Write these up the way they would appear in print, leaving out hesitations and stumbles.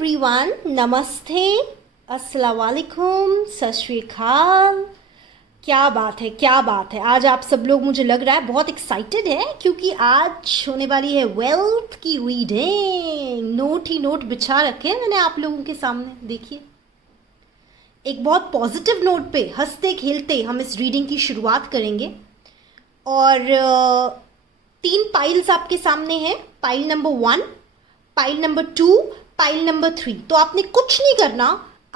Everyone, नमस्ते, अस्सलाम वालेकुम, सत श्री अकाल। क्या बात है, क्या बात है। आज आप सब लोग, मुझे लग रहा है, बहुत एक्साइटेड है क्योंकि आज होने वाली है वेल्थ की रीडिंग। नोट ही नोट बिछा रखे हैं मैंने आप लोगों के सामने। देखिए, एक बहुत पॉजिटिव नोट पे हंसते खेलते हम इस रीडिंग की शुरुआत करेंगे। और 3 पाइल्स आपके सामने हैं। Pile number 1, pile number 2, pile number 3। तो आपने कुछ नहीं करना,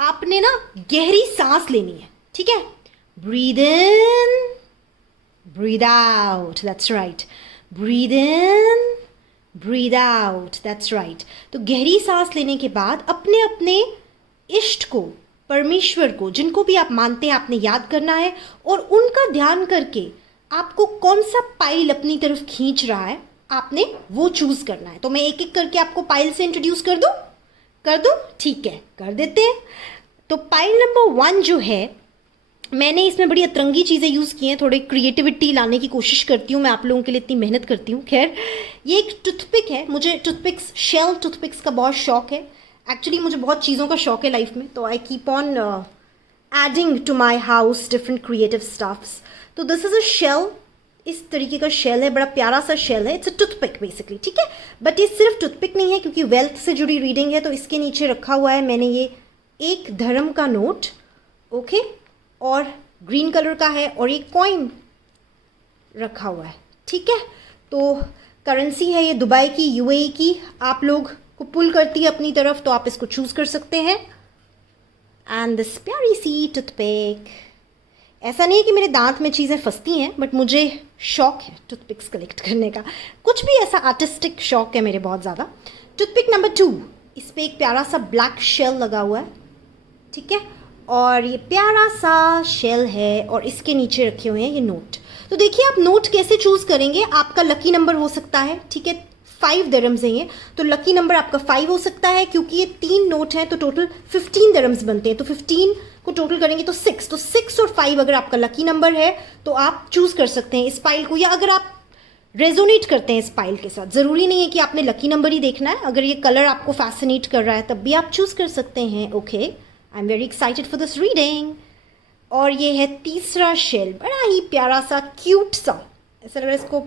आपने ना गहरी सांस लेनी है, ठीक है। Breathe in, breathe out, that's right. Breathe in, breathe out, that's right. तो गहरी सांस लेने के बाद अपने अपने इष्ट को, परमेश्वर को, जिनको भी आप मानते हैं, आपने याद करना है और उनका ध्यान करके आपको कौन सा पाइल अपनी तरफ खींच रहा है, आपने वो चूज करना है। तो मैं एक एक करके आपको पाइल से इंट्रोड्यूस कर दूं? ठीक है, कर देते हैं। तो पाइल नंबर 1 जो है, मैंने इसमें बड़ी अतरंगी चीज़ें यूज़ की हैं, थोड़ी क्रिएटिविटी लाने की कोशिश करती हूँ मैं, आप लोगों के लिए इतनी मेहनत करती हूँ। खैर, ये एक टूथपिक है। मुझे टूथपिक्स, शेल टूथपिक्स का बहुत शौक है। एक्चुअली मुझे बहुत चीज़ों का शौक है लाइफ में, तो I keep on adding to my house different creative stuffs. तो दिस इज़ अ शेल, इस तरीके का शेल है, बड़ा प्यारा सा शेल है। इट्स अ टूथपिक बेसिकली, ठीक है। बट ये सिर्फ टूथपिक नहीं है क्योंकि वेल्थ से जुड़ी रीडिंग है। तो इसके नीचे रखा हुआ है मैंने ये एक धर्म का नोट, ओके, और ग्रीन कलर का है, और ये कॉइन रखा हुआ है, ठीक है। तो करेंसी है ये दुबई की, यूएई की। आप लोग को पुल करती है अपनी तरफ, तो आप इसको चूज कर सकते हैं। एंड दिस प्यारी सी टूथपिक। ऐसा नहीं है कि मेरे दांत में चीज़ें फंसती हैं, बट मुझे शौक है टूथपिक्स कलेक्ट करने का। कुछ भी ऐसा आर्टिस्टिक शौक है मेरे बहुत ज़्यादा। टूथपिक नंबर 2, इस पर एक प्यारा सा ब्लैक शेल लगा हुआ है, ठीक है। और ये प्यारा सा शेल है और इसके नीचे रखे हुए हैं ये नोट। तो देखिए, आप नोट कैसे चूज़ करेंगे। आपका लकी नंबर हो सकता है, ठीक है, 5 दरम्स हैं ये, तो लकी नंबर आपका 5 हो सकता है। क्योंकि ये 3 नोट हैं तो टोटल 15 दरम्स बनते हैं, तो 15 को टोटल करेंगे तो 6। तो 6 और 5 अगर आपका लकी नंबर है तो आप चूज कर सकते हैं इस पाइल को। या अगर आप रेजोनेट करते हैं इस पाइल के साथ, ज़रूरी नहीं है कि आपने लकी नंबर ही देखना है। अगर ये कलर आपको फैसिनेट कर रहा है तब भी आप चूज कर सकते हैं। Okay, I am very excited for this reading. और ये है तीसरा शेल, बड़ा ही प्यारा सा, क्यूट सा, ऐसा लग रहा है इसको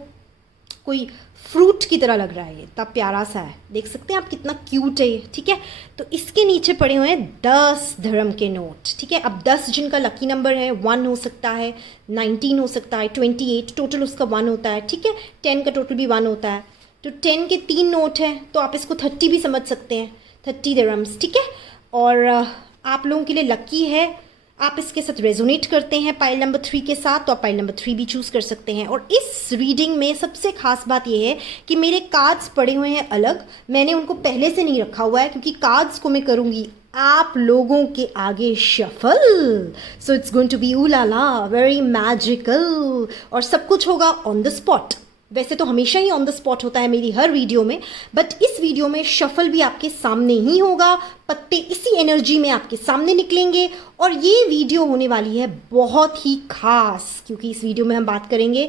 कोई फ्रूट की तरह लग रहा है। ये इतना प्यारा सा है, देख सकते हैं आप कितना क्यूट है ये, ठीक है। तो इसके नीचे पड़े हुए हैं 10 धर्म के नोट, ठीक है। अब 10 जिनका लकी नंबर है, 1 हो सकता है, 19 हो सकता है, 28, टोटल उसका 1 होता है, ठीक है। 10 का टोटल भी 1 होता है। तो 10 के 3 नोट हैं, तो आप इसको 30 भी समझ सकते हैं, 30 धर्म्स, ठीक है। और आप लोगों के लिए लकी है, आप इसके साथ रेजोनेट करते हैं पाइल नंबर 3 के साथ, तो आप पाइल नंबर 3 भी चूज़ कर सकते हैं। और इस रीडिंग में सबसे खास बात यह है कि मेरे कार्ड्स पड़े हुए हैं अलग, मैंने उनको पहले से नहीं रखा हुआ है क्योंकि कार्ड्स को मैं करूँगी आप लोगों के आगे shuffle. So it's going to be ला वेरी मैजिकल, और सब कुछ होगा ऑन द स्पॉट। वैसे तो हमेशा ही ऑन द स्पॉट होता है मेरी हर वीडियो में, बट इस वीडियो में शफल भी आपके सामने ही होगा। पत्ते इसी एनर्जी में आपके सामने निकलेंगे। और ये वीडियो होने वाली है बहुत ही खास, क्योंकि इस वीडियो में हम बात करेंगे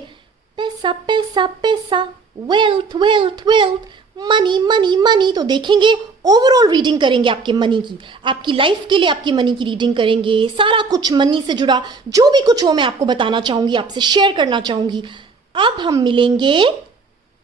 पैसा पैसा पैसा, wealth wealth wealth, money money money. तो देखेंगे, ओवरऑल रीडिंग करेंगे आपके मनी की, आपकी लाइफ के लिए आपकी मनी की रीडिंग करेंगे। सारा कुछ मनी से जुड़ा जो भी कुछ हो मैं आपको बताना चाहूँगी, आपसे शेयर करना चाहूँगी। अब हम मिलेंगे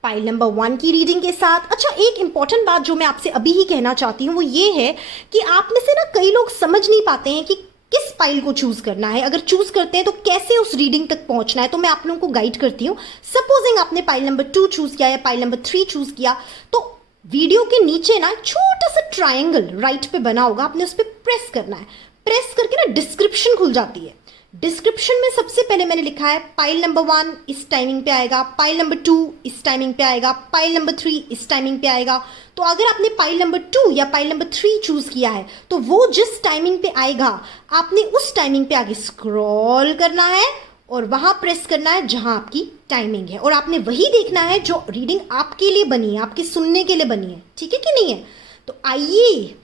पाइल नंबर 1 की रीडिंग के साथ। अच्छा, एक इंपॉर्टेंट बात जो मैं आपसे अभी ही कहना चाहती हूँ वो ये है कि आप में से ना कई लोग समझ नहीं पाते हैं कि किस पाइल को चूज करना है। अगर चूज करते हैं तो कैसे उस रीडिंग तक पहुंचना है, तो मैं आप लोगों को गाइड करती हूँ। सपोजिंग आपने पाइल नंबर 2 चूज किया या पाइल नंबर 3 चूज किया, तो वीडियो के नीचे ना छोटा सा ट्राइंगल राइट पे बना होगा, आपने उस पर प्रेस करना है। प्रेस करके ना डिस्क्रिप्शन खुल जाती है। डिस्क्रिप्शन में सबसे पहले मैंने लिखा है पाइल नंबर 1 इस टाइमिंग पे आएगा, पाइल नंबर 2 इस टाइमिंग पे आएगा, पाइल नंबर 3 इस टाइमिंग पे आएगा। तो अगर आपने पाइल नंबर 2 या पाइल नंबर 3 चूज किया है तो वो जिस टाइमिंग पे आएगा आपने उस टाइमिंग पे आगे स्क्रॉल करना है और वहां प्रेस करना है जहां आपकी टाइमिंग है, और आपने वही देखना है जो रीडिंग आपके लिए बनी है, आपके सुनने के लिए बनी है, ठीक है कि नहीं है। तो आइए,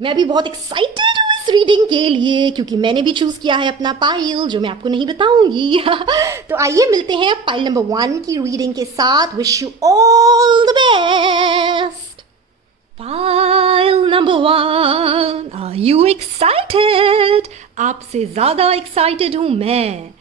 मैं अभी बहुत एक्साइटेड हूँ इस रीडिंग के लिए क्योंकि मैंने भी चूज किया है अपना पाइल, जो मैं आपको नहीं बताऊंगी। तो आइए मिलते हैं पाइल नंबर 1 की रीडिंग के साथ। Wish you all the best. Pile number 1। You excited? आपसे ज़्यादा एक्साइटेड हूँ मैं,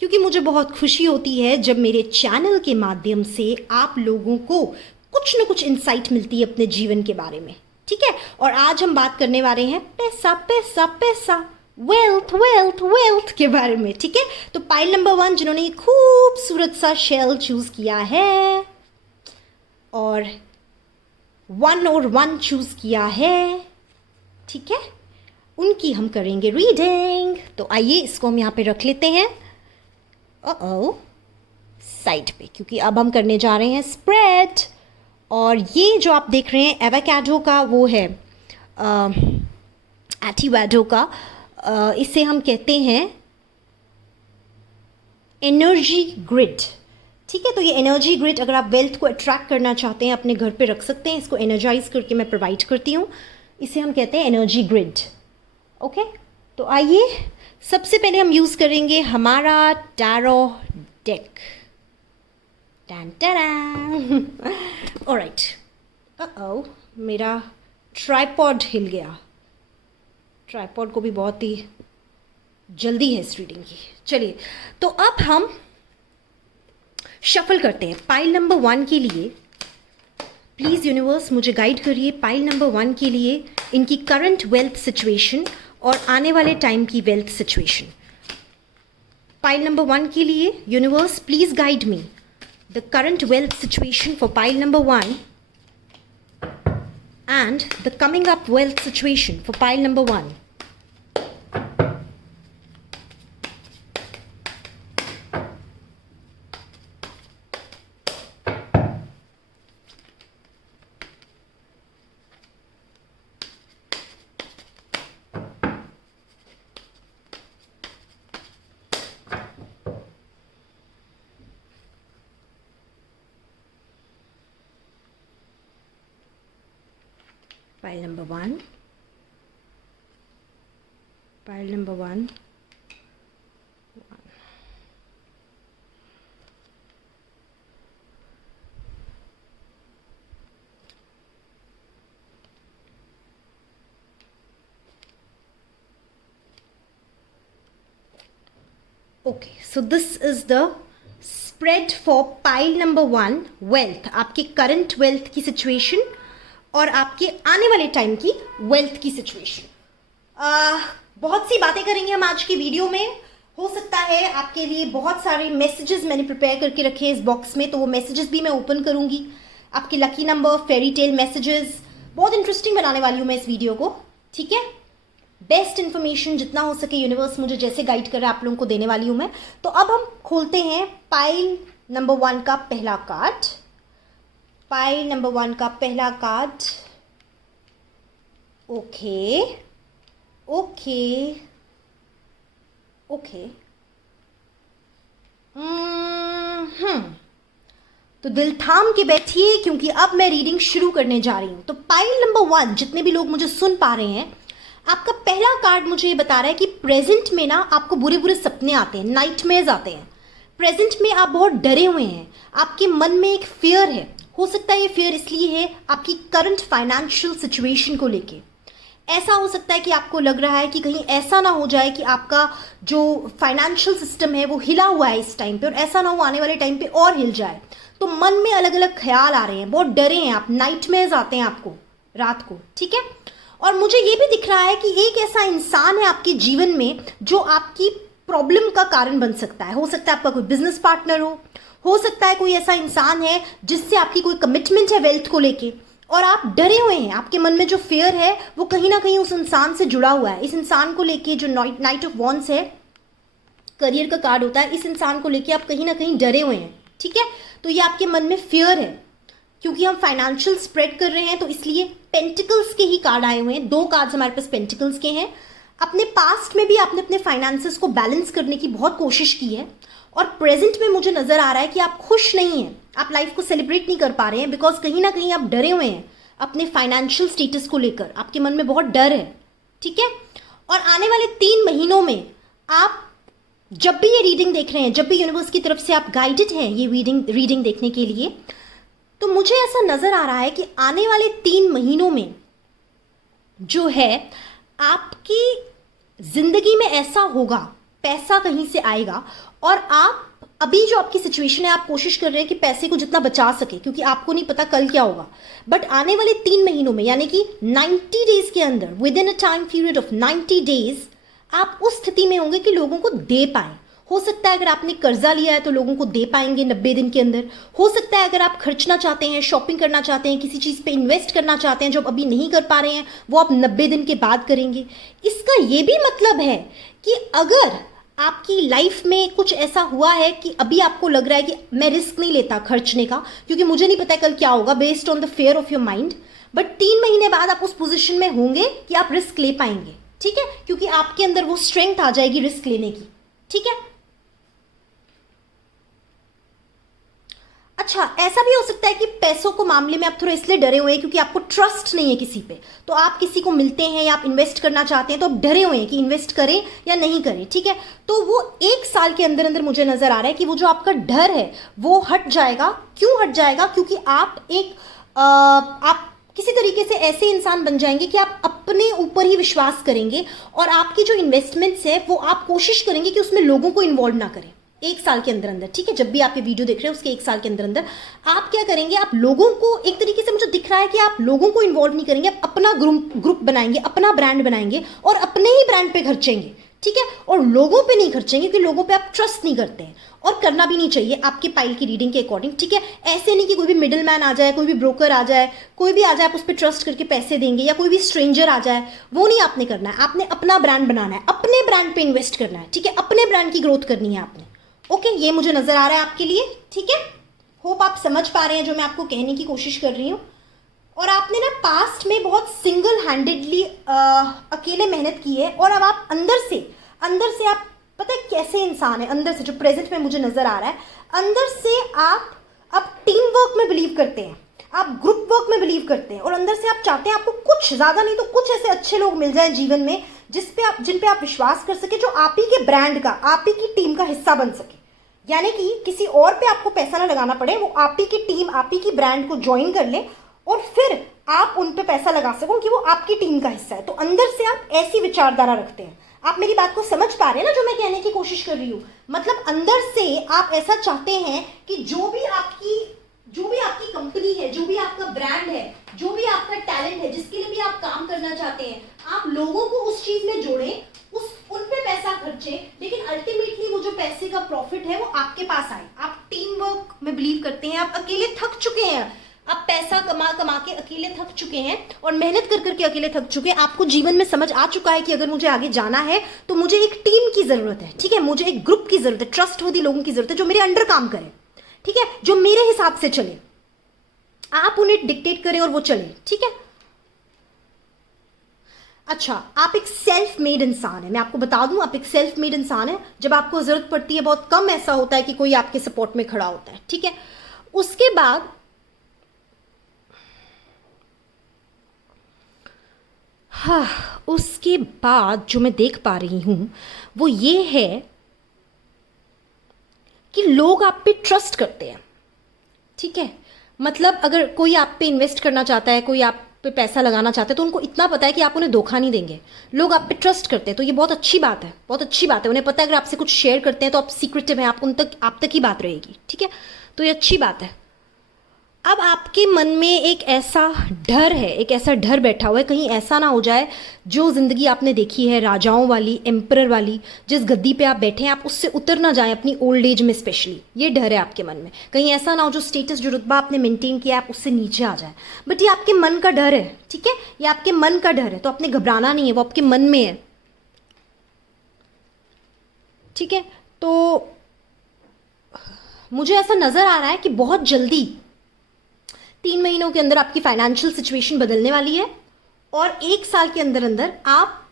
क्योंकि मुझे बहुत खुशी होती है जब मेरे चैनल के माध्यम से आप लोगों को कुछ न कुछ इंसाइट मिलती है अपने जीवन के बारे में, ठीक है। और आज हम बात करने वाले हैं पैसा पैसा पैसा, वेल्थ वेल्थ वेल्थ के बारे में, ठीक है। तो पाइल नंबर 1 जिन्होंने ये खूबसूरत सा शेल चूज किया है और 1 और 1 चूज किया है, ठीक है, उनकी हम करेंगे रीडिंग। तो आइए इसको हम यहाँ पे रख लेते हैं साइड पे, क्योंकि अब हम करने जा रहे हैं स्प्रेड। और ये जो आप देख रहे हैं एवोकाडो का, वो है एटीवाडो का, इसे हम कहते हैं एनर्जी ग्रिड, ठीक है। तो ये एनर्जी ग्रिड, अगर आप वेल्थ को अट्रैक्ट करना चाहते हैं अपने घर पे रख सकते हैं, इसको एनर्जाइज करके मैं प्रोवाइड करती हूँ, इसे हम कहते हैं एनर्जी ग्रिड, ओके। तो आइए सबसे पहले हम यूज़ करेंगे हमारा tarot deck, tan tan. Alright, मेरा ट्राइपॉड हिल गया, ट्राइपॉड को भी बहुत ही जल्दी है इस रीडिंग की। चलिए, तो अब हम शफल करते हैं पाइल नंबर 1 के लिए। प्लीज़ यूनिवर्स मुझे गाइड करिए पाइल नंबर 1 के लिए, इनकी करंट वेल्थ सिचुएशन और आने वाले टाइम की वेल्थ सिचुएशन। पाइल नंबर 1 के लिए universe please guide me the current wealth situation for pile number 1 and the coming up wealth situation for pile number 1. Pile number 1, pile number 1, okay, so this is the spread for pile number 1 wealth, आपके current wealth की situation और आपके आने वाले time की wealth की situation. बहुत सी बातें करेंगे हम आज की वीडियो में। हो सकता है आपके लिए बहुत सारे मैसेजेस मैंने प्रिपेयर करके रखे हैं इस बॉक्स में, तो वो मैसेजेस भी मैं ओपन करूंगी। आपके lucky number, fairy tale messages, बहुत इंटरेस्टिंग बनाने वाली हूँ मैं इस वीडियो को, ठीक है। बेस्ट इन्फॉर्मेशन जितना हो सके यूनिवर्स मुझे जैसे गाइड कर रहा है आप लोगों को देने वाली हूँ मैं। तो अब हम खोलते हैं पाइल नंबर 1 का पहला कार्ड। पाइल नंबर 1 का पहला कार्ड, ओके ओके ओके, तो दिल थाम के बैठिए क्योंकि अब मैं रीडिंग शुरू करने जा रही हूं। तो पाइल नंबर 1, जितने भी लोग मुझे सुन पा रहे हैं, आपका पहला कार्ड मुझे ये बता रहा है कि प्रेजेंट में ना आपको बुरे बुरे सपने आते हैं, नाइटमेयर्स आते हैं। प्रेजेंट में आप बहुत डरे हुए हैं, आपके मन में एक फियर है। हो सकता है ये फियर इसलिए है आपकी करंट फाइनेंशियल सिचुएशन को लेके। ऐसा हो सकता है कि आपको लग रहा है कि कहीं ऐसा ना हो जाए कि आपका जो फाइनेंशियल सिस्टम है वो हिला हुआ है इस टाइम पे, और ऐसा ना हो आने वाले टाइम पे और हिल जाए। तो मन में अलग अलग ख्याल आ रहे हैं, बहुत डरे हैं आप, नाइटमेयर्स आते हैं आपको रात को, ठीक है। और मुझे ये भी दिख रहा है कि एक ऐसा इंसान है आपके जीवन में जो आपकी प्रॉब्लम का कारण बन सकता है। हो सकता है आपका कोई बिजनेस पार्टनर हो सकता है कोई ऐसा इंसान है जिससे आपकी कोई कमिटमेंट है वेल्थ को लेके, और आप डरे हुए हैं। आपके मन में जो फियर है वो कहीं ना कहीं उस इंसान से जुड़ा हुआ है। इस इंसान को लेके जो नाइट ऑफ वॉन्ड्स है, करियर का कार्ड होता है, इस इंसान को लेके आप कहीं ना कहीं डरे हुए हैं, ठीक है। तो ये आपके मन में फियर है, क्योंकि हम फाइनेंशियल स्प्रेड कर रहे हैं तो इसलिए पेंटिकल्स के ही कार्ड आए हुए हैं। 2 कार्ड्स हमारे पास पेंटिकल्स के हैं। अपने पास्ट में भी आपने अपने फाइनेंसेस को बैलेंस करने की बहुत कोशिश की है, और प्रेजेंट में मुझे नजर आ रहा है कि आप खुश नहीं हैं, आप लाइफ को सेलिब्रेट नहीं कर पा रहे हैं, बिकॉज कहीं ना कहीं आप डरे हुए हैं अपने फाइनेंशियल स्टेटस को लेकर। आपके मन में बहुत डर है, ठीक है। और आने वाले 3 महीनों में आप जब भी ये रीडिंग देख रहे हैं, जब भी यूनिवर्स की तरफ से आप गाइडेड हैं ये रीडिंग देखने के लिए, तो मुझे ऐसा नजर आ रहा है कि आने वाले 3 महीनों में जो है आपकी जिंदगी में ऐसा होगा, पैसा कहीं से आएगा और आप अभी जो आपकी सिचुएशन है, आप कोशिश कर रहे हैं कि पैसे को जितना बचा सके, क्योंकि आपको नहीं पता कल क्या होगा। बट आने वाले 3 महीनों में, यानी कि 90 डेज के अंदर, with in a time period of 90 days, आप उस स्थिति में होंगे कि लोगों को दे पाए। हो सकता है अगर आपने कर्जा लिया है तो लोगों को दे पाएंगे 90 दिन के अंदर। हो सकता है अगर आप खर्चना चाहते हैं, शॉपिंग करना चाहते हैं, किसी चीज़ पे इन्वेस्ट करना चाहते हैं जो आप अभी नहीं कर पा रहे हैं, वो आप 90 दिन के बाद करेंगे। इसका ये भी मतलब है कि अगर आपकी लाइफ में कुछ ऐसा हुआ है कि अभी आपको लग रहा है कि मैं रिस्क नहीं लेता खर्चने का, क्योंकि मुझे नहीं पता कल क्या होगा, based on the fair of your mind, but 3 महीने बाद आप उस पोजीशन में होंगे कि आप रिस्क ले पाएंगे। ठीक है, क्योंकि आपके अंदर वो स्ट्रेंथ आ जाएगी रिस्क लेने की। ठीक है, अच्छा, ऐसा भी हो सकता है कि पैसों को मामले में आप थोड़ा इसलिए डरे हुए हैं क्योंकि आपको ट्रस्ट नहीं है किसी पे। तो आप किसी को मिलते हैं या आप इन्वेस्ट करना चाहते हैं तो आप डरे हुए हैं कि इन्वेस्ट करें या नहीं करें। ठीक है, तो वो 1 साल के अंदर अंदर मुझे नजर आ रहा है कि वो जो आपका डर है वो हट जाएगा। क्यों हट जाएगा? क्योंकि आप किसी तरीके से ऐसे इंसान बन जाएंगे कि आप अपने ऊपर ही विश्वास करेंगे और आपकी जो इन्वेस्टमेंट्स है वो आप कोशिश करेंगे कि उसमें लोगों को इन्वॉल्व ना करें 1 साल के अंदर अंदर। ठीक है, जब भी आप ये वीडियो देख रहे हैं उसके 1 साल के अंदर अंदर आप क्या करेंगे, आप लोगों को, एक तरीके से मुझे दिख रहा है कि आप लोगों को इन्वॉल्व नहीं करेंगे, आप अपना ग्रुप बनाएंगे, अपना ब्रांड बनाएंगे और अपने ही ब्रांड पे खर्चेंगे। ठीक है, और लोगों पे नहीं खर्चेंगे क्योंकि लोगों पे आप ट्रस्ट नहीं करते हैं और करना भी नहीं चाहिए आपके पाइल की रीडिंग के अकॉर्डिंग। ठीक है, ऐसे नहीं कि कोई भी मिडिल मैन आ जाए, कोई भी ब्रोकर आ जाए, कोई भी आ जाए, आप उस पर ट्रस्ट करके पैसे देंगे, या कोई भी स्ट्रेंजर आ जाए, वो नहीं आपने करना है। आपने अपना ब्रांड बनाना है, अपने ब्रांड पे इन्वेस्ट करना है। ठीक है, अपने ब्रांड की ग्रोथ करनी है आपने। ओके, ये मुझे नजर आ रहा है आपके लिए। ठीक है, होप आप समझ पा रहे हैं जो मैं आपको कहने की कोशिश कर रही हूँ। और आपने ना पास्ट में बहुत सिंगल हैंडेडली अकेले मेहनत की है और अब आप अंदर से आप पता है कैसे इंसान है, अंदर से जो प्रेजेंट में मुझे नजर आ रहा है, अंदर से आप अब टीम वर्क में बिलीव करते हैं, आप ग्रुप वर्क में बिलीव करते हैं और अंदर से आप चाहते हैं आपको कुछ ज्यादा नहीं तो कुछ ऐसे अच्छे लोग मिल जाएं जीवन में जिन पे आप विश्वास कर सके, जो आप ही के ब्रांड का, आप ही की टीम का हिस्सा बन सके। यानी कि किसी और पे आपको पैसा ना लगाना पड़े, वो आप ही की टीम, आप ही की ब्रांड को ज्वाइन कर ले और फिर आप उन पे पैसा लगा सको कि वो आपकी टीम का हिस्सा है। तो अंदर से आप ऐसी विचारधारा रखते हैं। आप मेरी बात को समझ पा रहे हैं ना जो मैं कहने की कोशिश कर रही हूँ? मतलब अंदर से आप ऐसा चाहते हैं कि जो भी आपकी कंपनी है, जो भी आपका ब्रांड है, जो भी आपका टैलेंट है, जिसके लिए भी आप काम करना चाहते हैं, आप लोगों को उस चीज में जोड़ें, उन पे पैसा खर्चे, लेकिन अल्टीमेटली वो जो पैसे का प्रॉफिट है वो आपके पास आए। आप टीम वर्क में बिलीव करते हैं। आप अकेले थक चुके हैं, आप पैसा कमा के अकेले थक चुके हैं और मेहनत कर करके अकेले थक चुके हैं। आपको जीवन में समझ आ चुका है कि अगर मुझे आगे जाना है तो मुझे एक टीम की जरूरत है। ठीक है, मुझे एक ग्रुप की जरूरत है, ट्रस्टवर्दी लोगों की जरूरत है जो मेरे अंडर काम करें। ठीक है, जो मेरे हिसाब से चले, आप उन्हें डिक्टेट करें और वो चले। ठीक है, अच्छा, आप एक सेल्फ मेड इंसान है, मैं आपको बता दूं, आप एक सेल्फ मेड इंसान है। जब आपको जरूरत पड़ती है, बहुत कम ऐसा होता है कि कोई आपके सपोर्ट में खड़ा होता है। ठीक है, उसके बाद उसके बाद जो मैं देख पा रही हूं वो ये है कि लोग आप पे ट्रस्ट करते हैं। ठीक है, मतलब अगर कोई आप पे इन्वेस्ट करना चाहता है, कोई आप पे पैसा लगाना चाहते हैं, तो उनको इतना पता है कि आप उन्हें धोखा नहीं देंगे। लोग आप पे ट्रस्ट करते हैं, तो ये बहुत अच्छी बात है, बहुत अच्छी बात है। उन्हें पता है अगर आपसे कुछ शेयर करते हैं तो आप सीक्रेटिव हैं, आप तक ही बात रहेगी। ठीक है, तो ये अच्छी बात है। अब आपके मन में एक ऐसा डर है, एक ऐसा डर बैठा हुआ है, कहीं ऐसा ना हो जाए जो ज़िंदगी आपने देखी है राजाओं वाली, एम्परर वाली, जिस गद्दी पे आप बैठे हैं आप उससे उतर ना जाएं अपनी ओल्ड एज में। स्पेशली ये डर है आपके मन में, कहीं ऐसा ना हो जो स्टेटस, जो रुतबा आपने मेंटेन किया आप उससे नीचे आ जाए। बट ये आपके मन का डर है। ठीक है, ये आपके मन का डर है, तो आपने घबराना नहीं है, वो आपके मन में है। ठीक है, तो मुझे ऐसा नज़र आ रहा है कि बहुत जल्दी 3 महीनों के अंदर आपकी फाइनेंशियल सिचुएशन बदलने वाली है और 1 साल के अंदर अंदर आप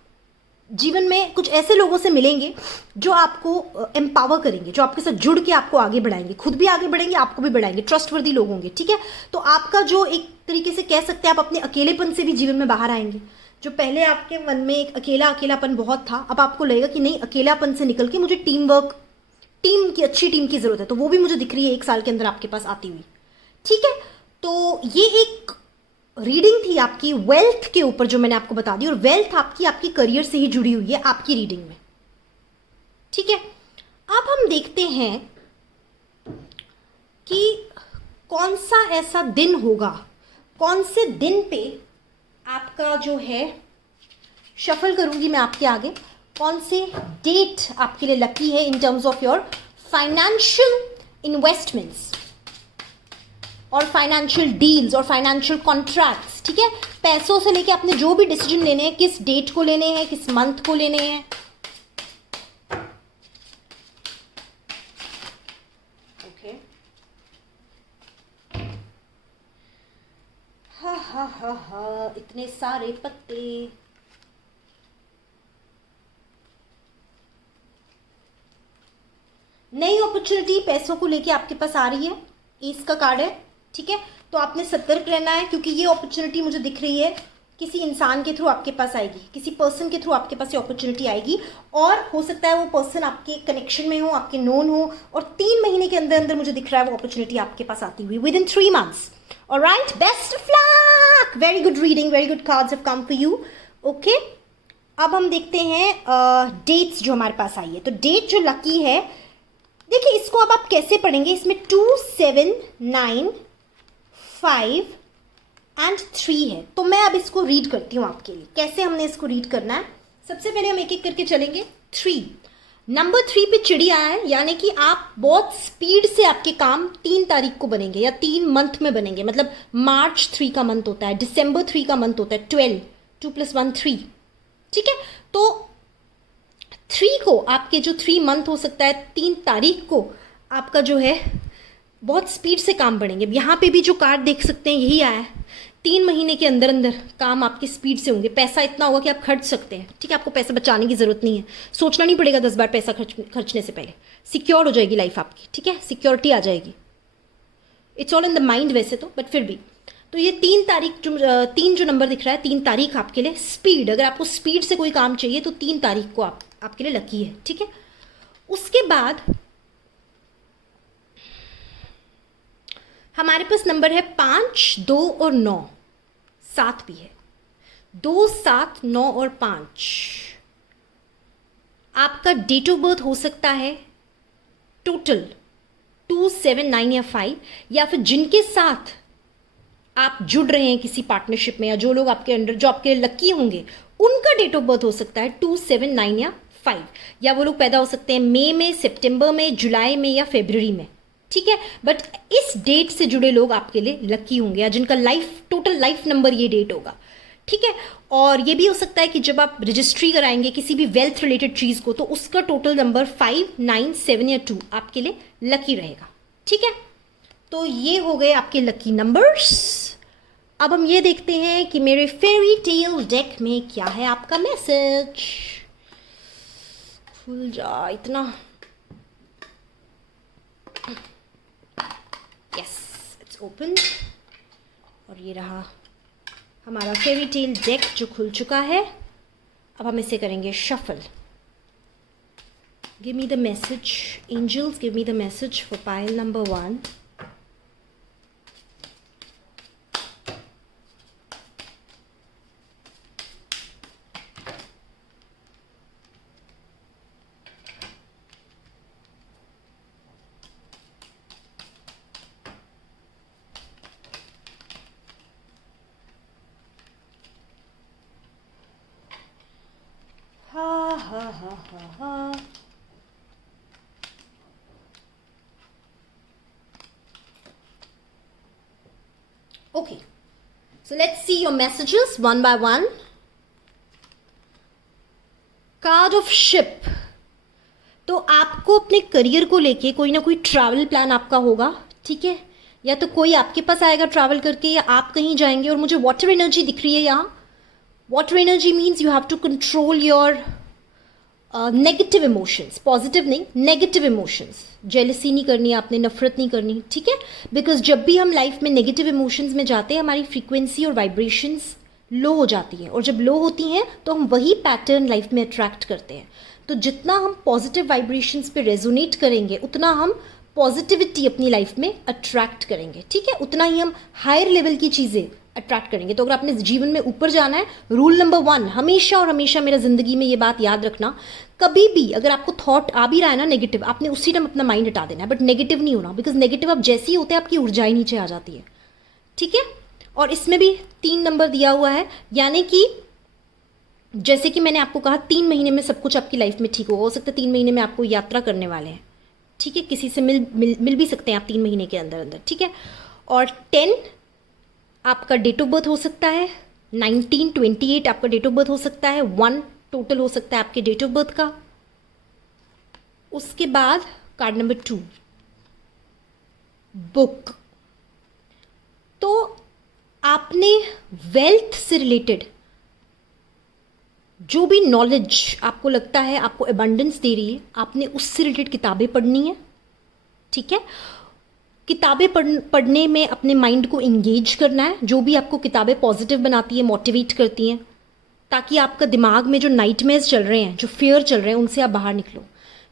जीवन में कुछ ऐसे लोगों से मिलेंगे जो आपको एम्पावर करेंगे, जो आपके साथ जुड़ के आपको आगे बढ़ाएंगे, खुद भी आगे बढ़ेंगे, आपको भी बढ़ाएंगे, ट्रस्टवर्दी लोग होंगे। ठीक है, तो आपका जो एक तरीके से कह सकते हैं आप अपने अकेलेपन से भी जीवन में बाहर आएंगे। जो पहले आपके मन में एक अकेलापन बहुत था, अब आपको लगेगा कि नहीं, अकेलापन से निकल के मुझे टीम वर्क, अच्छी टीम की जरूरत है, तो वो भी मुझे दिख रही है 1 साल के अंदर आपके पास आती हुई। ठीक है, तो ये एक रीडिंग थी आपकी वेल्थ के ऊपर जो मैंने आपको बता दी, और वेल्थ आपकी आपकी करियर से ही जुड़ी हुई है आपकी रीडिंग में, ठीक है। अब हम देखते हैं कि कौन सा ऐसा दिन होगा, कौन से दिन पे आपका जो है, शफल करूंगी मैं आपके आगे, कौन से डेट आपके लिए लकी है in terms of your financial investments और फाइनेंशियल डील्स और फाइनेंशियल कॉन्ट्रैक्ट्स, ठीक है। पैसों से लेके अपने जो भी डिसीजन लेने हैं, किस डेट को लेने हैं, किस मंथ को लेने हैं। ओके, हा हा हा हा, इतने सारे पत्ते। नई अपॉर्चुनिटी पैसों को लेके आपके पास आ रही है, इसका कार्ड है, ठीक है। तो आपने सतर्क रहना है, क्योंकि ये अपॉर्चुनिटी मुझे दिख रही है किसी इंसान के थ्रू आपके पास आएगी, किसी पर्सन के थ्रू आपके पास ये अपॉर्चुनिटी आएगी, और हो सकता है वो पर्सन आपके कनेक्शन में हो, आपके नोन हो, और 3 महीने के अंदर अंदर मुझे दिख रहा है वो अपॉर्चुनिटी आपके पास आती हुई, with in 3 months। Alright, best of luck, very good reading, very good cards have come for you. Okay, अब हम देखते हैं डेट्स जो हमारे पास आई है। तो डेट जो लकी है, देखिए इसको अब आप कैसे पढ़ेंगे, इसमें 2, 7, 9, 5 एंड 3 है। तो मैं अब इसको रीड करती हूँ आपके लिए, कैसे हमने इसको रीड करना है। सबसे पहले हम एक एक करके चलेंगे। 3, नंबर 3 पे चिड़िया है, यानी कि आप बहुत स्पीड से आपके काम 3 तारीख को बनेंगे या 3 मंथ में बनेंगे। मतलब मार्च 3 का मंथ होता है, दिसंबर 3 का मंथ होता है, 12, 2 + 1 3, ठीक है। तो 3 को आपके जो 3 मंथ हो सकता है, 3 तारीख को आपका जो है बहुत स्पीड से काम बढ़ेंगे। यहाँ पे भी जो कार्ड देख सकते हैं यही आया है, 3 महीने के अंदर अंदर काम आपके स्पीड से होंगे। पैसा इतना होगा कि आप खर्च सकते हैं, ठीक है। आपको पैसा बचाने की ज़रूरत नहीं है, सोचना नहीं पड़ेगा 10 बार पैसा खर्चने से पहले। सिक्योर हो जाएगी लाइफ आपकी, ठीक है, सिक्योरिटी आ जाएगी। It's all in the mind वैसे तो, बट फिर भी। तो ये 3 तारीख तीन जो नंबर दिख रहा है, 3 तारीख आपके लिए स्पीड, अगर आपको स्पीड से कोई काम चाहिए तो 3 तारीख को आपके लिए लकी है, ठीक है। उसके बाद हमारे पास नंबर है 5, 2 और 9, 7 भी है। 2, 7, 9 और 5 आपका डेट ऑफ बर्थ हो सकता है टोटल 2, 7, 9 या 5, या फिर जिनके साथ आप जुड़ रहे हैं किसी पार्टनरशिप में, या जो लोग आपके अंडर, जो आपके लकी होंगे, उनका डेट ऑफ बर्थ हो सकता है 2, 7, 9 या 5, या वो लोग पैदा हो सकते हैं मई में, सितंबर में, जुलाई में या फरवरी में, ठीक है। बट इस डेट से जुड़े लोग आपके लिए लकी होंगे, या जिनका टोटल लाइफ नंबर ये डेट होगा, ठीक है। और ये भी हो सकता है कि जब आप रजिस्ट्री कराएंगे किसी भी वेल्थ रिलेटेड चीज़ को, तो उसका टोटल नंबर 5, 9, 7 या 2 आपके लिए लकी रहेगा, ठीक है। तो ये हो गए आपके लकी नंबर्स। अब हम ये देखते हैं कि मेरे फेरी टेल डेक में क्या है आपका मैसेज। खुल जा इतना, यस, इट्स ओपन। और ये रहा हमारा फेरी टेल डेक जो खुल चुका है। अब हम इसे करेंगे shuffle. Give me the message angels, give me the message for pile number 1। Ha ha ha ha ha. Okay, so let's see your messages one by one. Card of Ship. तो आपको अपने करियर को लेके कोई ना कोई travel plan आपका होगा, ठीक है। या तो कोई आपके पास आएगा ट्रैवल करके, या आप कहीं जाएंगे। और मुझे वाटर एनर्जी दिख रही है यहाँ। Water energy means you have to control your negative emotions, positive नहीं, नेगेटिव इमोशंस। जेलसी नहीं करनी है आपने, नफरत नहीं करनी, ठीक है। बिकॉज जब भी हम लाइफ में नेगेटिव इमोशंस में जाते हैं, हमारी फ्रीक्वेंसी और वाइब्रेशंस लो हो जाती हैं, और जब लो होती हैं तो हम वही पैटर्न लाइफ में अट्रैक्ट करते हैं। तो जितना हम पॉजिटिव वाइब्रेशंस पे रेजोनेट करेंगे, उतना हम पॉजिटिविटी अपनी लाइफ में अट्रैक्ट करेंगे, ठीक है। उतना ही हम हायर लेवल की चीज़ें अट्रैक्ट करेंगे। तो अगर आपने जीवन में ऊपर जाना है, रूल नंबर 1, हमेशा और हमेशा मेरा ज़िंदगी में ये बात याद रखना, कभी भी अगर आपको थॉट आ भी रहा है ना नेगेटिव, आपने उसी टाइम अपना माइंड हटा देना है, बट नेगेटिव नहीं होना, बिकॉज नेगेटिव आप जैसे ही होते हैं आपकी ऊर्जा ही नीचे आ जाती है, ठीक है। और इसमें भी 3 नंबर दिया हुआ है, यानी कि जैसे कि मैंने आपको कहा 3 महीने में सब कुछ आपकी लाइफ में ठीक हो सकता है। 3 महीने में आपको यात्रा करने वाले हैं, ठीक है, किसी से मिल भी सकते हैं आप 3 महीने के अंदर अंदर, ठीक है। और 10 आपका डेट ऑफ बर्थ हो सकता है, 19, 28 आपका डेट ऑफ बर्थ हो सकता है, 1 टोटल हो सकता है आपके डेट ऑफ बर्थ का। उसके बाद कार्ड नंबर 2, बुक। तो आपने वेल्थ से रिलेटेड जो भी नॉलेज आपको लगता है आपको एबंडेंस दे रही है, आपने उससे रिलेटेड किताबें पढ़नी है, ठीक है। किताबें पढ़ने में अपने माइंड को इंगेज करना है, जो भी आपको किताबें पॉजिटिव बनाती है, मोटिवेट करती हैं, ताकि आपका दिमाग में जो नाइटमेयर्स चल रहे हैं, जो फियर चल रहे हैं, उनसे आप बाहर निकलो।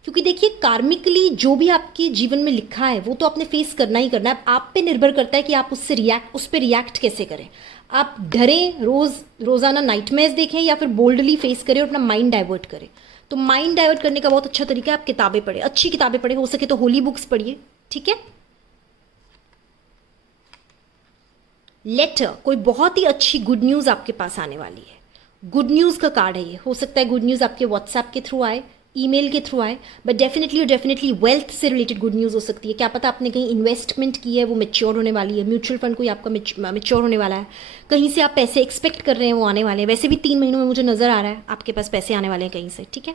क्योंकि देखिए कार्मिकली जो भी आपके जीवन में लिखा है वो तो आपने फेस करना ही करना है। आप पे निर्भर करता है कि आप उस पर रिएक्ट कैसे करें। आप डरें, रोज़ाना नाइटमेयर्स देखें, या फिर बोल्डली फेस करें और अपना माइंड डाइवर्ट करें। तो माइंड डाइवर्ट करने का बहुत अच्छा तरीका है आप किताबें पढ़ें, अच्छी किताबें पढ़ें, हो सके तो होली बुक्स पढ़िए, ठीक है। लेटर, कोई बहुत ही अच्छी गुड न्यूज़ आपके पास आने वाली है, गुड न्यूज़ का कार्ड है ये। हो सकता है गुड न्यूज़ आपके व्हाट्सएप के थ्रू आए, ईमेल के थ्रू आए, बट डेफिनेटली वेल्थ से रिलेटेड गुड न्यूज़ हो सकती है। क्या पता आपने कहीं इन्वेस्टमेंट की है, वो मैच्योर होने वाली है, म्यूचुअल फंड कोई आपका मैच्योर होने वाला है, कहीं से आप पैसे एक्सपेक्ट कर रहे हैं वो आने वाले हैं। वैसे भी 3 महीनों में मुझे नज़र आ रहा है आपके पास पैसे आने वाले हैं कहीं से, ठीक है।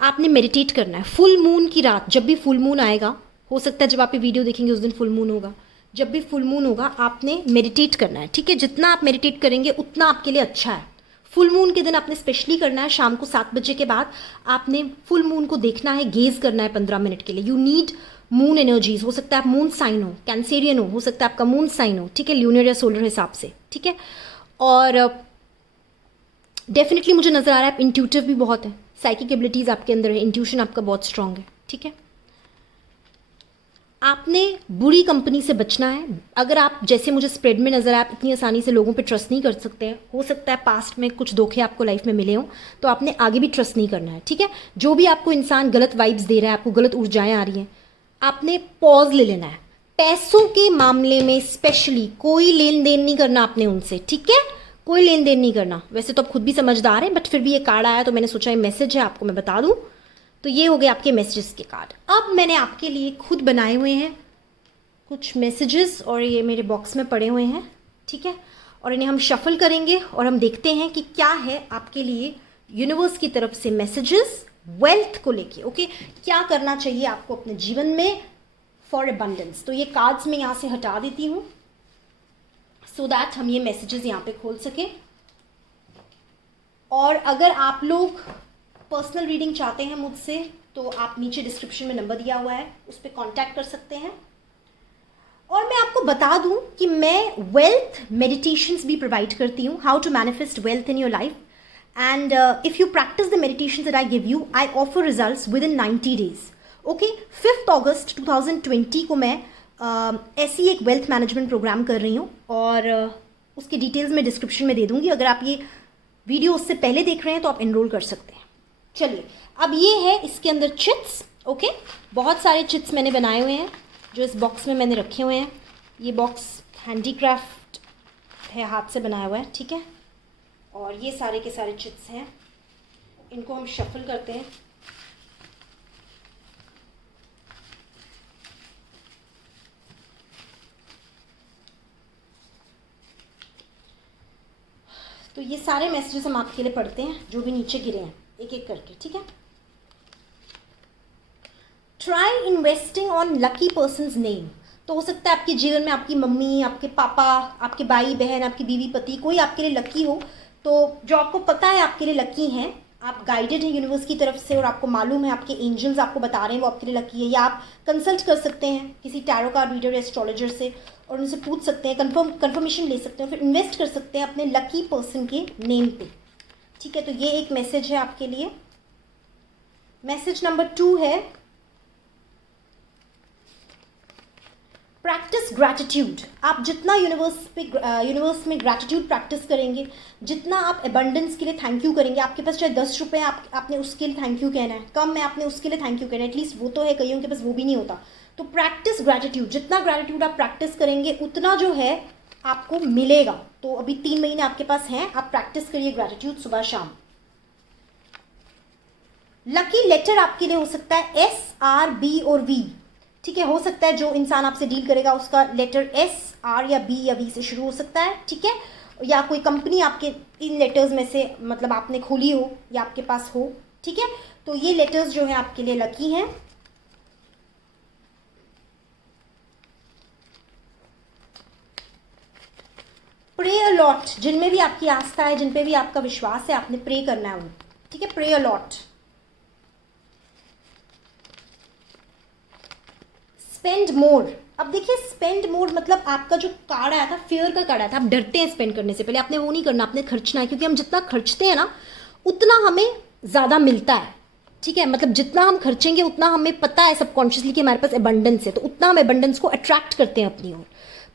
आपने मेडिटेट करना है फुल मून की रात, जब भी फुल मून आएगा, हो सकता है जब आप ये वीडियो देखेंगे उस दिन फुल मून होगा, जब भी फुल मून होगा आपने मेडिटेट करना है, ठीक है। जितना आप मेडिटेट करेंगे उतना आपके लिए अच्छा है। फुल मून के दिन आपने स्पेशली करना है, शाम को 7 बजे के बाद आपने फुल मून को देखना है, गेज करना है 15 मिनट के लिए। You need moon energies. हो सकता है आप मून साइन हो, कैंसेरियन हो सकता है आपका मून साइन हो, ठीक है, ल्यूनर या सोलर हिसाब से, ठीक है। और डेफिनेटली मुझे नज़र आ रहा है आप इंट्यूटिव भी बहुत है, साइकिक एबिलिटीज़ आपके अंदर है, इंट्यूशन आपका बहुत स्ट्रांग है, ठीक है। आपने बुरी कंपनी से बचना है। अगर आप जैसे मुझे स्प्रेड में नज़र आए, आप इतनी आसानी से लोगों पे ट्रस्ट नहीं कर सकते हैं, हो सकता है पास्ट में कुछ धोखे आपको लाइफ में मिले हों, तो आपने आगे भी ट्रस्ट नहीं करना है, ठीक है। जो भी आपको इंसान गलत वाइब्स दे रहा है, आपको गलत ऊर्जाएं आ रही हैं, आपने पॉज ले लेना है। पैसों के मामले में स्पेशली कोई लेन देन नहीं करना आपने उनसे, ठीक है, कोई लेन देन नहीं करना। वैसे तो आप खुद भी समझदार हैं, बट फिर भी ये कार्ड आया तो मैंने सोचा ये मैसेज है आपको मैं बता दूं। तो ये हो गए आपके मैसेजेस के कार्ड। अब मैंने आपके लिए खुद बनाए हुए हैं कुछ मैसेजेस, और ये मेरे बॉक्स में पड़े हुए हैं, ठीक है। और इन्हें हम शफल करेंगे और हम देखते हैं कि क्या है आपके लिए यूनिवर्स की तरफ से मैसेजेस वेल्थ को लेके, ओके। क्या करना चाहिए आपको अपने जीवन में फॉर अबंडेंस। तो ये कार्ड्स मैं यहाँ से हटा देती हूँ सो दैट हम ये मैसेजेस यहाँ पे खोल सकें। और अगर आप लोग पर्सनल रीडिंग चाहते हैं मुझसे तो आप नीचे डिस्क्रिप्शन में नंबर दिया हुआ है, उस पर कॉन्टैक्ट कर सकते हैं। और मैं आपको बता दूं कि मैं वेल्थ मेडिटेशंस भी प्रोवाइड करती हूँ, how to manifest wealth in your life, and if you practice the meditations that I give you, I offer results within 90 days, okay. 5 अगस्त 2020 को मैं ऐसी एक वेल्थ मैनेजमेंट प्रोग्राम कर रही हूँ, और उसकी डिटेल्स मैं डिस्क्रिप्शन में दे दूँगी। अगर आप ये वीडियो उससे पहले देख रहे हैं तो आप एनरोल कर सकते हैं। चलिए, अब ये है इसके अंदर चिट्स, ओके। बहुत सारे चिट्स मैंने बनाए हुए हैं जो इस बॉक्स में मैंने रखे हुए हैं। ये बॉक्स हैंडीक्राफ्ट है, हाथ से बनाया हुआ है, ठीक है। और ये सारे के सारे चिट्स हैं, इनको हम शफल करते हैं। तो ये सारे मैसेजेस हम आपके लिए पढ़ते हैं जो भी नीचे गिरे हैं, एक एक करके, ठीक है। Try investing on lucky persons name. तो हो सकता है आपके जीवन में आपकी मम्मी, आपके पापा, आपके भाई बहन, आपकी बीवी पति, कोई आपके लिए लकी हो। तो जो आपको पता है आपके लिए लकी हैं, आप गाइडेड हैं यूनिवर्स की तरफ से और आपको मालूम है आपके एंजल्स आपको बता रहे हैं वो आपके लिए लकी है, या आप कंसल्ट कर सकते हैं किसी टैरो कार्ड रीडर या एस्ट्रोलॉजर से और उनसे पूछ सकते हैं, कंफर्मेशन ले सकते हैं, फिर इन्वेस्ट कर सकते हैं अपने लकी पर्सन के नेम पे, ठीक है। तो ये एक मैसेज है आपके लिए। मैसेज नंबर 2 है, प्रैक्टिस ग्रैटिट्यूड। आप जितना यूनिवर्स में ग्रैटिट्यूड प्रैक्टिस करेंगे, जितना आप एबंडेंस के लिए थैंक यू करेंगे, आपके पास चाहे 10 रुपये आपने उसके लिए थैंक यू कहना है, कम है आपने उसके लिए थैंक यू कहना है, एटलीस्ट वो तो है, कईयों के पास वो भी नहीं होता। तो प्रैक्टिस ग्रैटिट्यूड, जितना ग्रैटिट्यूड आप प्रैक्टिस करेंगे उतना जो है आपको मिलेगा। तो अभी 3 महीने आपके पास हैं, आप प्रैक्टिस करिए ग्रैटिट्यूड सुबह शाम। लकी लेटर आपके लिए हो सकता है S, R, B और V। ठीक है, हो सकता है जो इंसान आपसे डील करेगा उसका लेटर S, R या B या V से शुरू हो सकता है। ठीक है, या कोई कंपनी आपके इन लेटर्स में से मतलब आपने खोली हो या आपके पास हो। ठीक है, तो ये लेटर्स जो है आपके लिए लकी हैं। प्रे अ लॉट, जिनमें भी आपकी आस्था है, जिन पे भी आपका विश्वास है, आपने प्रे करना है उन। ठीक है, pray a lot. Spend more. अब देखिए स्पेंड मोर मतलब आपका जो कार्ड आया था, फेयर का कार्ड आया था, आप डरते हैं स्पेंड करने से पहले, आपने वो नहीं करना, आपने खर्चना है, क्योंकि हम जितना खर्चते हैं ना उतना हमें ज़्यादा मिलता है। ठीक है, मतलब जितना हम खर्चेंगे उतना हमें पता है सबकॉन्शियसली कि हमारे पास एबंडेंस है, तो उतना हम एबंडेंस को अट्रैक्ट करते हैं अपनी ओर।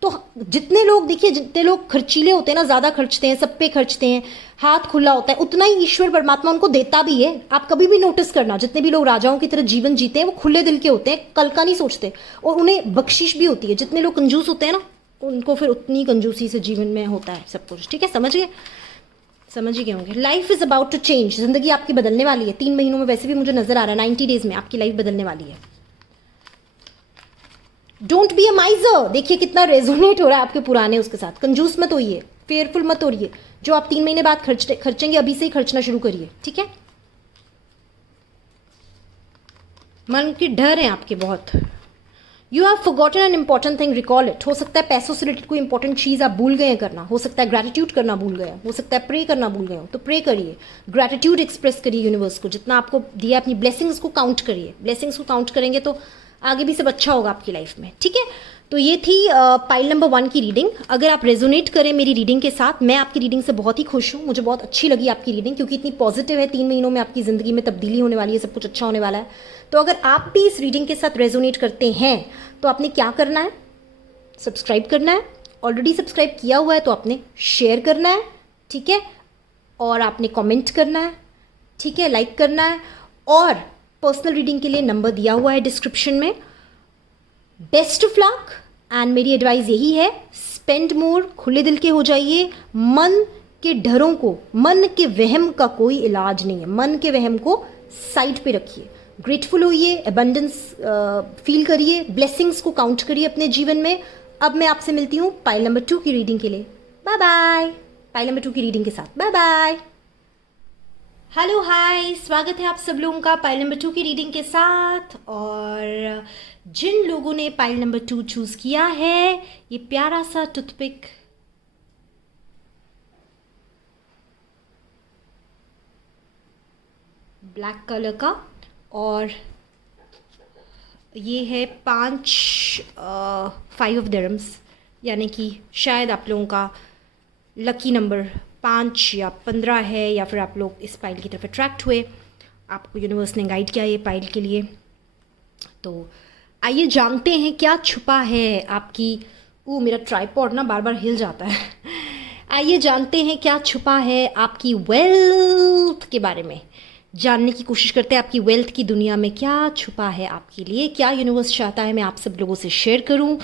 तो जितने लोग देखिए, जितने लोग खर्चीले होते हैं ना, ज़्यादा खर्चते हैं, सब पे खर्चते हैं, हाथ खुला होता है, उतना ही ईश्वर परमात्मा उनको देता भी है। आप कभी भी नोटिस करना, जितने भी लोग राजाओं की तरह जीवन जीते हैं वो खुले दिल के होते हैं, कल का नहीं सोचते, और उन्हें बख्शिश भी होती है। जितने लोग कंजूस होते हैं ना उनको फिर उतनी कंजूसी से जीवन में होता है सब कुछ। ठीक है, समझ गए, समझ ही गए होंगे। Life is about to change, जिंदगी आपकी बदलने वाली है 3 महीनों में, वैसे भी मुझे नजर आ रहा है 90 डेज में आपकी लाइफ बदलने वाली है। डोंट बी अ माइजर, देखिए कितना रेजोनेट हो रहा है आपके पुराने उसके साथ। कंजूस मत होइए, फेयरफुल मत होइए, जो आप 3 महीने बाद खर्चेंगे अभी से ही खर्चना शुरू करिए। ठीक है, मन के डर हैं आपके बहुत। You have forgotten an important thing, recall it. हो सकता है पैसों से रिलेटेड कोई इंपॉर्टेंट चीज़ आप भूल गए हैं करना, हो सकता है ग्रैटिट्यूड करना भूल गए, हो सकता है प्रे करना भूल गए हो, तो प्रे करिए, ग्रैटिट्यूड एक्सप्रेस करिए यूनिवर्स को, जितना आपको दिया अपनी ब्लेसिंग्स को काउंट करिए। ब्लेसिंग्स को काउंट करेंगे तो आगे भी सब अच्छा होगा आपकी लाइफ में। ठीक है, तो ये थी पाइल नंबर 1 की रीडिंग। अगर आप रेजोनेट करें मेरी रीडिंग के साथ, मैं आपकी रीडिंग से बहुत ही खुश हूँ, मुझे बहुत अच्छी लगी आपकी रीडिंग, क्योंकि इतनी पॉजिटिव है। 3 महीनों में आपकी ज़िंदगी में तब्दीली होने वाली है, सब कुछ अच्छा होने वाला है। तो अगर आप भी इस रीडिंग के साथ रेजोनेट करते हैं तो आपने क्या करना है, सब्सक्राइब करना है। ऑलरेडी सब्सक्राइब किया हुआ है तो आपने शेयर करना है। ठीक है, और आपने कमेंट करना है। ठीक है, लाइक करना है, और पर्सनल रीडिंग के लिए नंबर दिया हुआ है डिस्क्रिप्शन में। बेस्ट ऑफ लक, एंड मेरी एडवाइस यही है, स्पेंड मोर, खुले दिल के हो जाइए। मन के डरों को, मन के वहम का कोई इलाज नहीं है, मन के वहम को साइड पे रखिए, ग्रेटफुल होइए, एबंडेंस फील करिए, ब्लेसिंग्स को काउंट करिए अपने जीवन में। अब मैं आपसे मिलती हूँ पाइल नंबर 2 की रीडिंग के लिए। बाय बाय, पाइल नंबर 2 की रीडिंग के साथ बाय बाय। हेलो हाय, स्वागत है आप सब लोगों का पाइल नंबर 2 की रीडिंग के साथ। और जिन लोगों ने पाइल नंबर 2 चूज़ किया है, ये प्यारा सा टूथपिक ब्लैक कलर का, और ये है 5 ऑफ dirhams, यानी कि शायद आप लोगों का लकी नंबर 5 या 15 है, या फिर आप लोग इस पाइल की तरफ अट्रैक्ट हुए, आपको यूनिवर्स ने गाइड किया ये पाइल के लिए। तो आइए जानते हैं क्या छुपा है आपकी, मेरा ट्राइपॉड ना बार बार हिल जाता है। आइए जानते हैं क्या छुपा है आपकी वेल्थ के बारे में, जानने की कोशिश करते हैं आपकी वेल्थ की दुनिया में क्या छुपा है आपके लिए, क्या यूनिवर्स चाहता है मैं आप सब लोगों से शेयर करूं।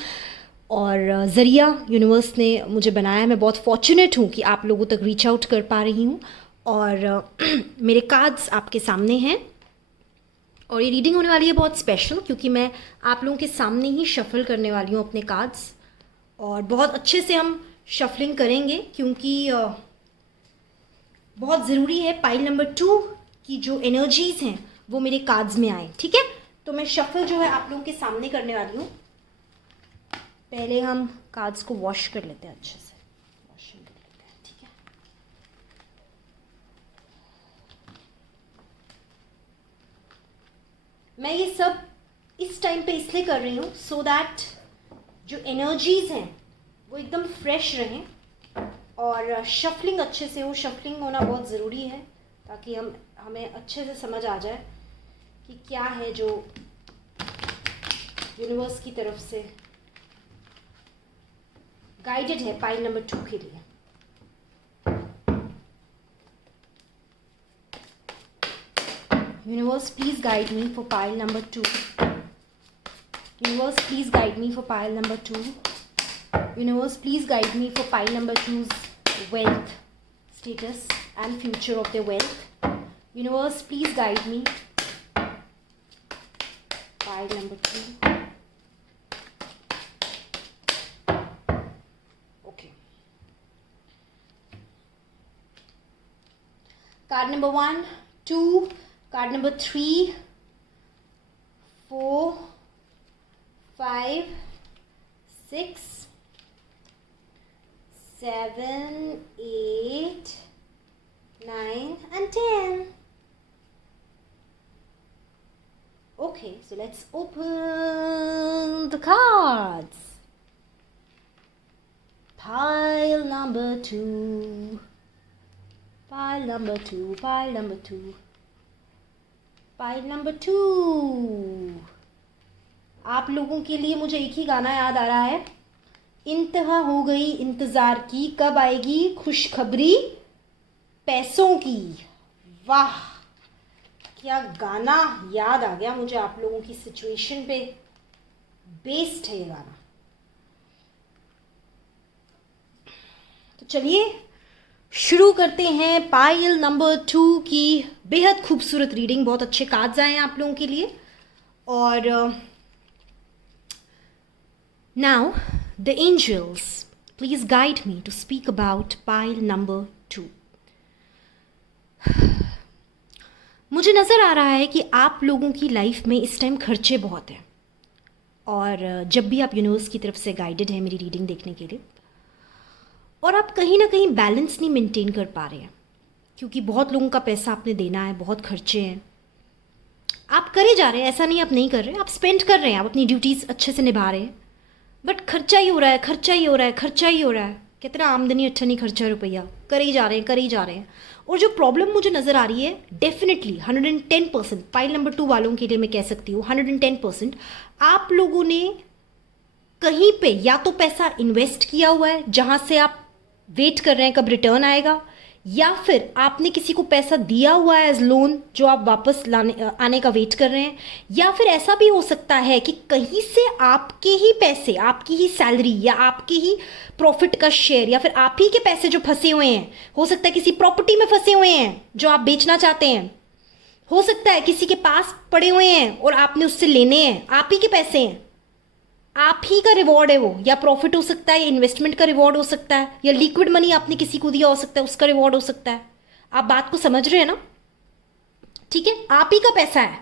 और ज़रिया यूनिवर्स ने मुझे बनाया, मैं बहुत फॉर्चुनेट हूँ कि आप लोगों तक रीच आउट कर पा रही हूँ। और मेरे कार्ड्स आपके सामने हैं, और ये रीडिंग होने वाली है बहुत स्पेशल, क्योंकि मैं आप लोगों के सामने ही शफल करने वाली हूँ अपने कार्ड्स, और बहुत अच्छे से हम शफलिंग करेंगे, क्योंकि बहुत ज़रूरी है पाइल नंबर 2 की जो एनर्जीज़ हैं वो मेरे कार्ड्स में आए। ठीक है, तो मैं शफल जो है आप लोगों के सामने करने वाली हूँ। पहले हम कार्ड्स को वॉश कर लेते हैं, अच्छे से वॉशिंग कर लेते हैं। ठीक है, मैं ये सब इस टाइम पे इसलिए कर रही हूँ सो दैट जो एनर्जीज़ हैं वो एकदम फ्रेश रहें, और शफलिंग अच्छे से हो। शफलिंग होना बहुत ज़रूरी है ताकि हमें अच्छे से समझ आ जाए कि क्या है जो यूनिवर्स की तरफ से गाइडेड है पाइल नंबर 2 के लिए। Universe please guide me for pile number 2। Universe please guide me for pile number 2। Universe please guide me for pile number 2's wealth status and future of their wealth. Universe please guide me. Pile number 2. Okay. Card number 1, 2, card number 3, 4, 5, 6, 7, 8, 9 and 10. Okay, so let's open the cards. Pile number 2. Pile number 2. Pile number 2. Pile number 2. आप लोगों के लिए मुझे एक ही गाना याद आ रहा है। इंतहा हो गई इंतज़ार की, कब आएगी खुशखबरी पैसों की। वाह, क्या गाना याद आ गया मुझे, आप लोगों की सिचुएशन पे बेस्ड है ये गाना। तो चलिए शुरू करते हैं पाइल नंबर 2 की बेहद खूबसूरत रीडिंग। बहुत अच्छे कार्ड्स आए हैं आप लोगों के लिए। और now the angels please guide me to speak about pile number 2. मुझे नज़र आ रहा है कि आप लोगों की लाइफ में इस टाइम खर्चे बहुत हैं। और जब भी आप यूनिवर्स की तरफ से गाइडेड है मेरी रीडिंग देखने के लिए, और आप कहीं ना कहीं बैलेंस नहीं मेंटेन कर पा रहे हैं, क्योंकि बहुत लोगों का पैसा आपने देना है, बहुत खर्चे हैं। आप करे जा रहे हैं, ऐसा नहीं आप नहीं कर रहे, आप स्पेंड कर रहे हैं, आप अपनी ड्यूटीज़ अच्छे से निभा रहे हैं, बट खर्चा ही हो रहा है, खर्चा ही हो रहा है, खर्चा ही हो रहा है। कितना आमदनी अच्छा नहीं, खर्चा रुपया करे ही जा रहे हैं, करे ही जा रहे हैं। और जो प्रॉब्लम मुझे नज़र आ रही है, डेफिनेटली 110% पाइल नंबर 2 वालों के लिए मैं कह सकती हूँ 110% आप लोगों ने कहीं पे या तो पैसा इन्वेस्ट किया हुआ है जहाँ से आप वेट कर रहे हैं कब रिटर्न आएगा, या फिर आपने किसी को पैसा दिया हुआ है एज लोन जो आप वापस आने का वेट कर रहे हैं, या फिर ऐसा भी हो सकता है कि कहीं से आपके ही पैसे, आपकी ही सैलरी या आपके ही प्रॉफिट का शेयर, या फिर आप ही के पैसे जो फंसे हुए हैं, हो सकता है किसी प्रॉपर्टी में फंसे हुए हैं जो आप बेचना चाहते हैं, हो सकता है किसी के पास पड़े हुए हैं और आपने उससे लेने हैं, आप ही के पैसे हैं, आप ही का रिवॉर्ड है वो, या प्रॉफिट हो सकता है, या इन्वेस्टमेंट का रिवॉर्ड हो सकता है, या लिक्विड मनी आपने किसी को दिया हो सकता है उसका रिवॉर्ड हो सकता है। आप बात को समझ रहे हैं ना? ठीक है, आप ही का पैसा है,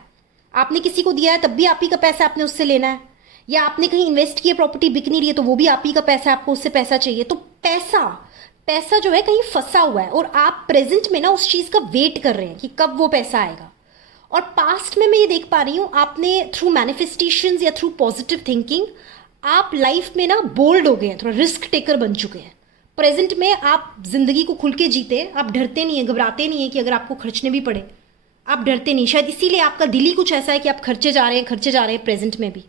आपने किसी को दिया है तब भी आप ही का पैसा, आपने उससे लेना है, या आपने कहीं इन्वेस्ट किया, प्रॉपर्टी बिक नहीं रही है तो वो भी आप ही का पैसा है, आपको उससे पैसा चाहिए। तो पैसा जो है कहीं फंसा हुआ है और आप प्रेजेंट में ना उस चीज़ का वेट कर रहे हैं कि कब वो पैसा आएगा। और पास्ट में मैं ये देख पा रही हूँ, आपने थ्रू मैनिफेस्टेशंस या थ्रू पॉजिटिव थिंकिंग आप लाइफ में ना बोल्ड हो गए हैं, थोड़ा रिस्क टेकर बन चुके हैं। प्रेजेंट में आप जिंदगी को खुल के जीते, आप डरते नहीं हैं, घबराते नहीं हैं कि अगर आपको खर्चने भी पड़े, आप डरते नहीं। शायद इसीलिए आपका दिल ही कुछ ऐसा है कि आप खर्चे जा रहे हैं प्रेजेंट में भी।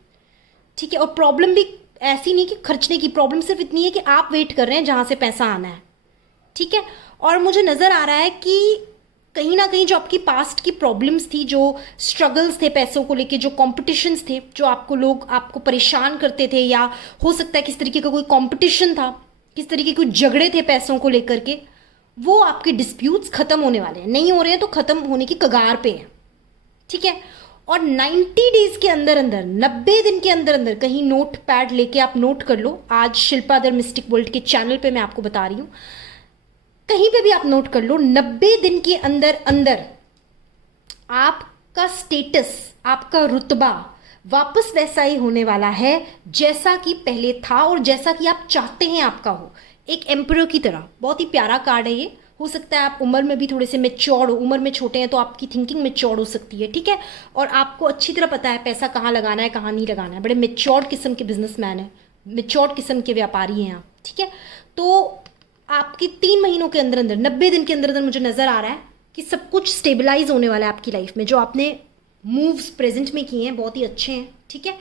ठीक है, और प्रॉब्लम भी ऐसी नहीं कि खर्चने की, प्रॉब्लम सिर्फ इतनी है कि आप वेट कर रहे हैं जहाँ से पैसा आना है। ठीक है, और मुझे नज़र आ रहा है कि कहीं ना कहीं जो आपकी पास्ट की प्रॉब्लम्स थी, जो स्ट्रगल्स थे पैसों को लेके, जो कॉम्पिटिशन्स थे, जो लोग आपको परेशान करते थे, या हो सकता है किस तरीके का कोई कॉम्पिटिशन था, किस तरीके के कोई झगड़े थे पैसों को लेकर के, वो आपके डिस्प्यूट्स खत्म होने वाले हैं। नहीं हो रहे हैं तो खत्म होने की कगार पे हैं। ठीक है, और 90 डेज के अंदर अंदर, 90 दिन के अंदर अंदर, कहीं नोट पैड लेके आप नोट कर लो। आज शिल्पा द मिस्टिक वर्ल्ड के चैनल पे मैं आपको बता रही हूँ, कहीं पे भी आप नोट कर लो, 90 दिन के अंदर अंदर आपका स्टेटस, आपका रुतबा वापस वैसा ही होने वाला है जैसा कि पहले था और जैसा कि आप चाहते हैं आपका हो, एक एम्परर की तरह। बहुत ही प्यारा कार्ड है ये। हो सकता है आप उम्र में भी थोड़े से मेच्योर हो, उम्र में छोटे हैं तो आपकी थिंकिंग मेच्योर हो सकती है। ठीक है, और आपको अच्छी तरह पता है पैसा कहाँ लगाना है, कहाँ नहीं लगाना है। बड़े मेच्योर किस्म के बिजनेसमैन हैं, मेच्योर किस्म के व्यापारी हैं आप। ठीक है, तो आपकी 3 महीनों के अंदर अंदर, 90 दिन के अंदर अंदर मुझे नज़र आ रहा है कि सब कुछ स्टेबलाइज होने वाला है आपकी लाइफ में। जो आपने मूव्स प्रेजेंट में किए हैं बहुत ही अच्छे हैं। ठीक है,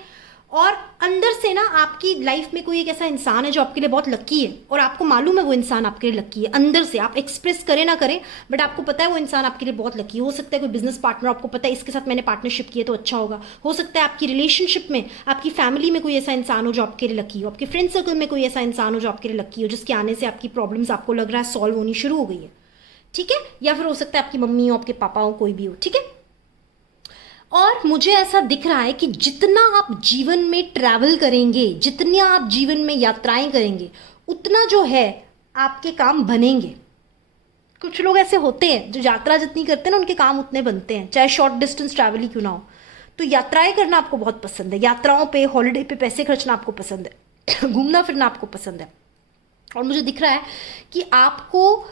और अंदर से ना आपकी लाइफ में कोई एक ऐसा इंसान है जो आपके लिए बहुत लकी है, और आपको मालूम है वो इंसान आपके लिए लकी है। अंदर से आप एक्सप्रेस करें ना करें, बट आपको पता है वो इंसान आपके लिए बहुत लकी है। हो सकता है कोई बिजनेस पार्टनर, आपको पता है इसके साथ मैंने पार्टनरशिप की है तो अच्छा होगा। हो सकता है आपकी रिलेशनशिप में, आपकी फैमिली में कोई ऐसा इंसान हो जो आपके लिए लकी हो, आपके फ्रेंड सर्कल में कोई ऐसा इंसान हो जो आपके लिए लकी हो, जिसके आने से आपकी प्रॉब्लम्स आपको लग रहा है सॉल्व होनी शुरू हो गई है, ठीक है। या फिर हो सकता है आपकी मम्मी हो, आपके पापा हो, कोई भी हो, ठीक है। और मुझे ऐसा दिख रहा है कि जितना आप जीवन में ट्रैवल करेंगे, जितनी आप जीवन में यात्राएं करेंगे, उतना जो है आपके काम बनेंगे। कुछ लोग ऐसे होते हैं जो यात्रा जितनी करते हैं ना, उनके काम उतने बनते हैं, चाहे शॉर्ट डिस्टेंस ट्रैवल ही क्यों ना हो। तो यात्राएं करना आपको बहुत पसंद है, यात्राओं पे, हॉलीडे पे पैसे खर्चना आपको पसंद है, घूमना फिरना आपको पसंद है। और मुझे दिख रहा है कि आपको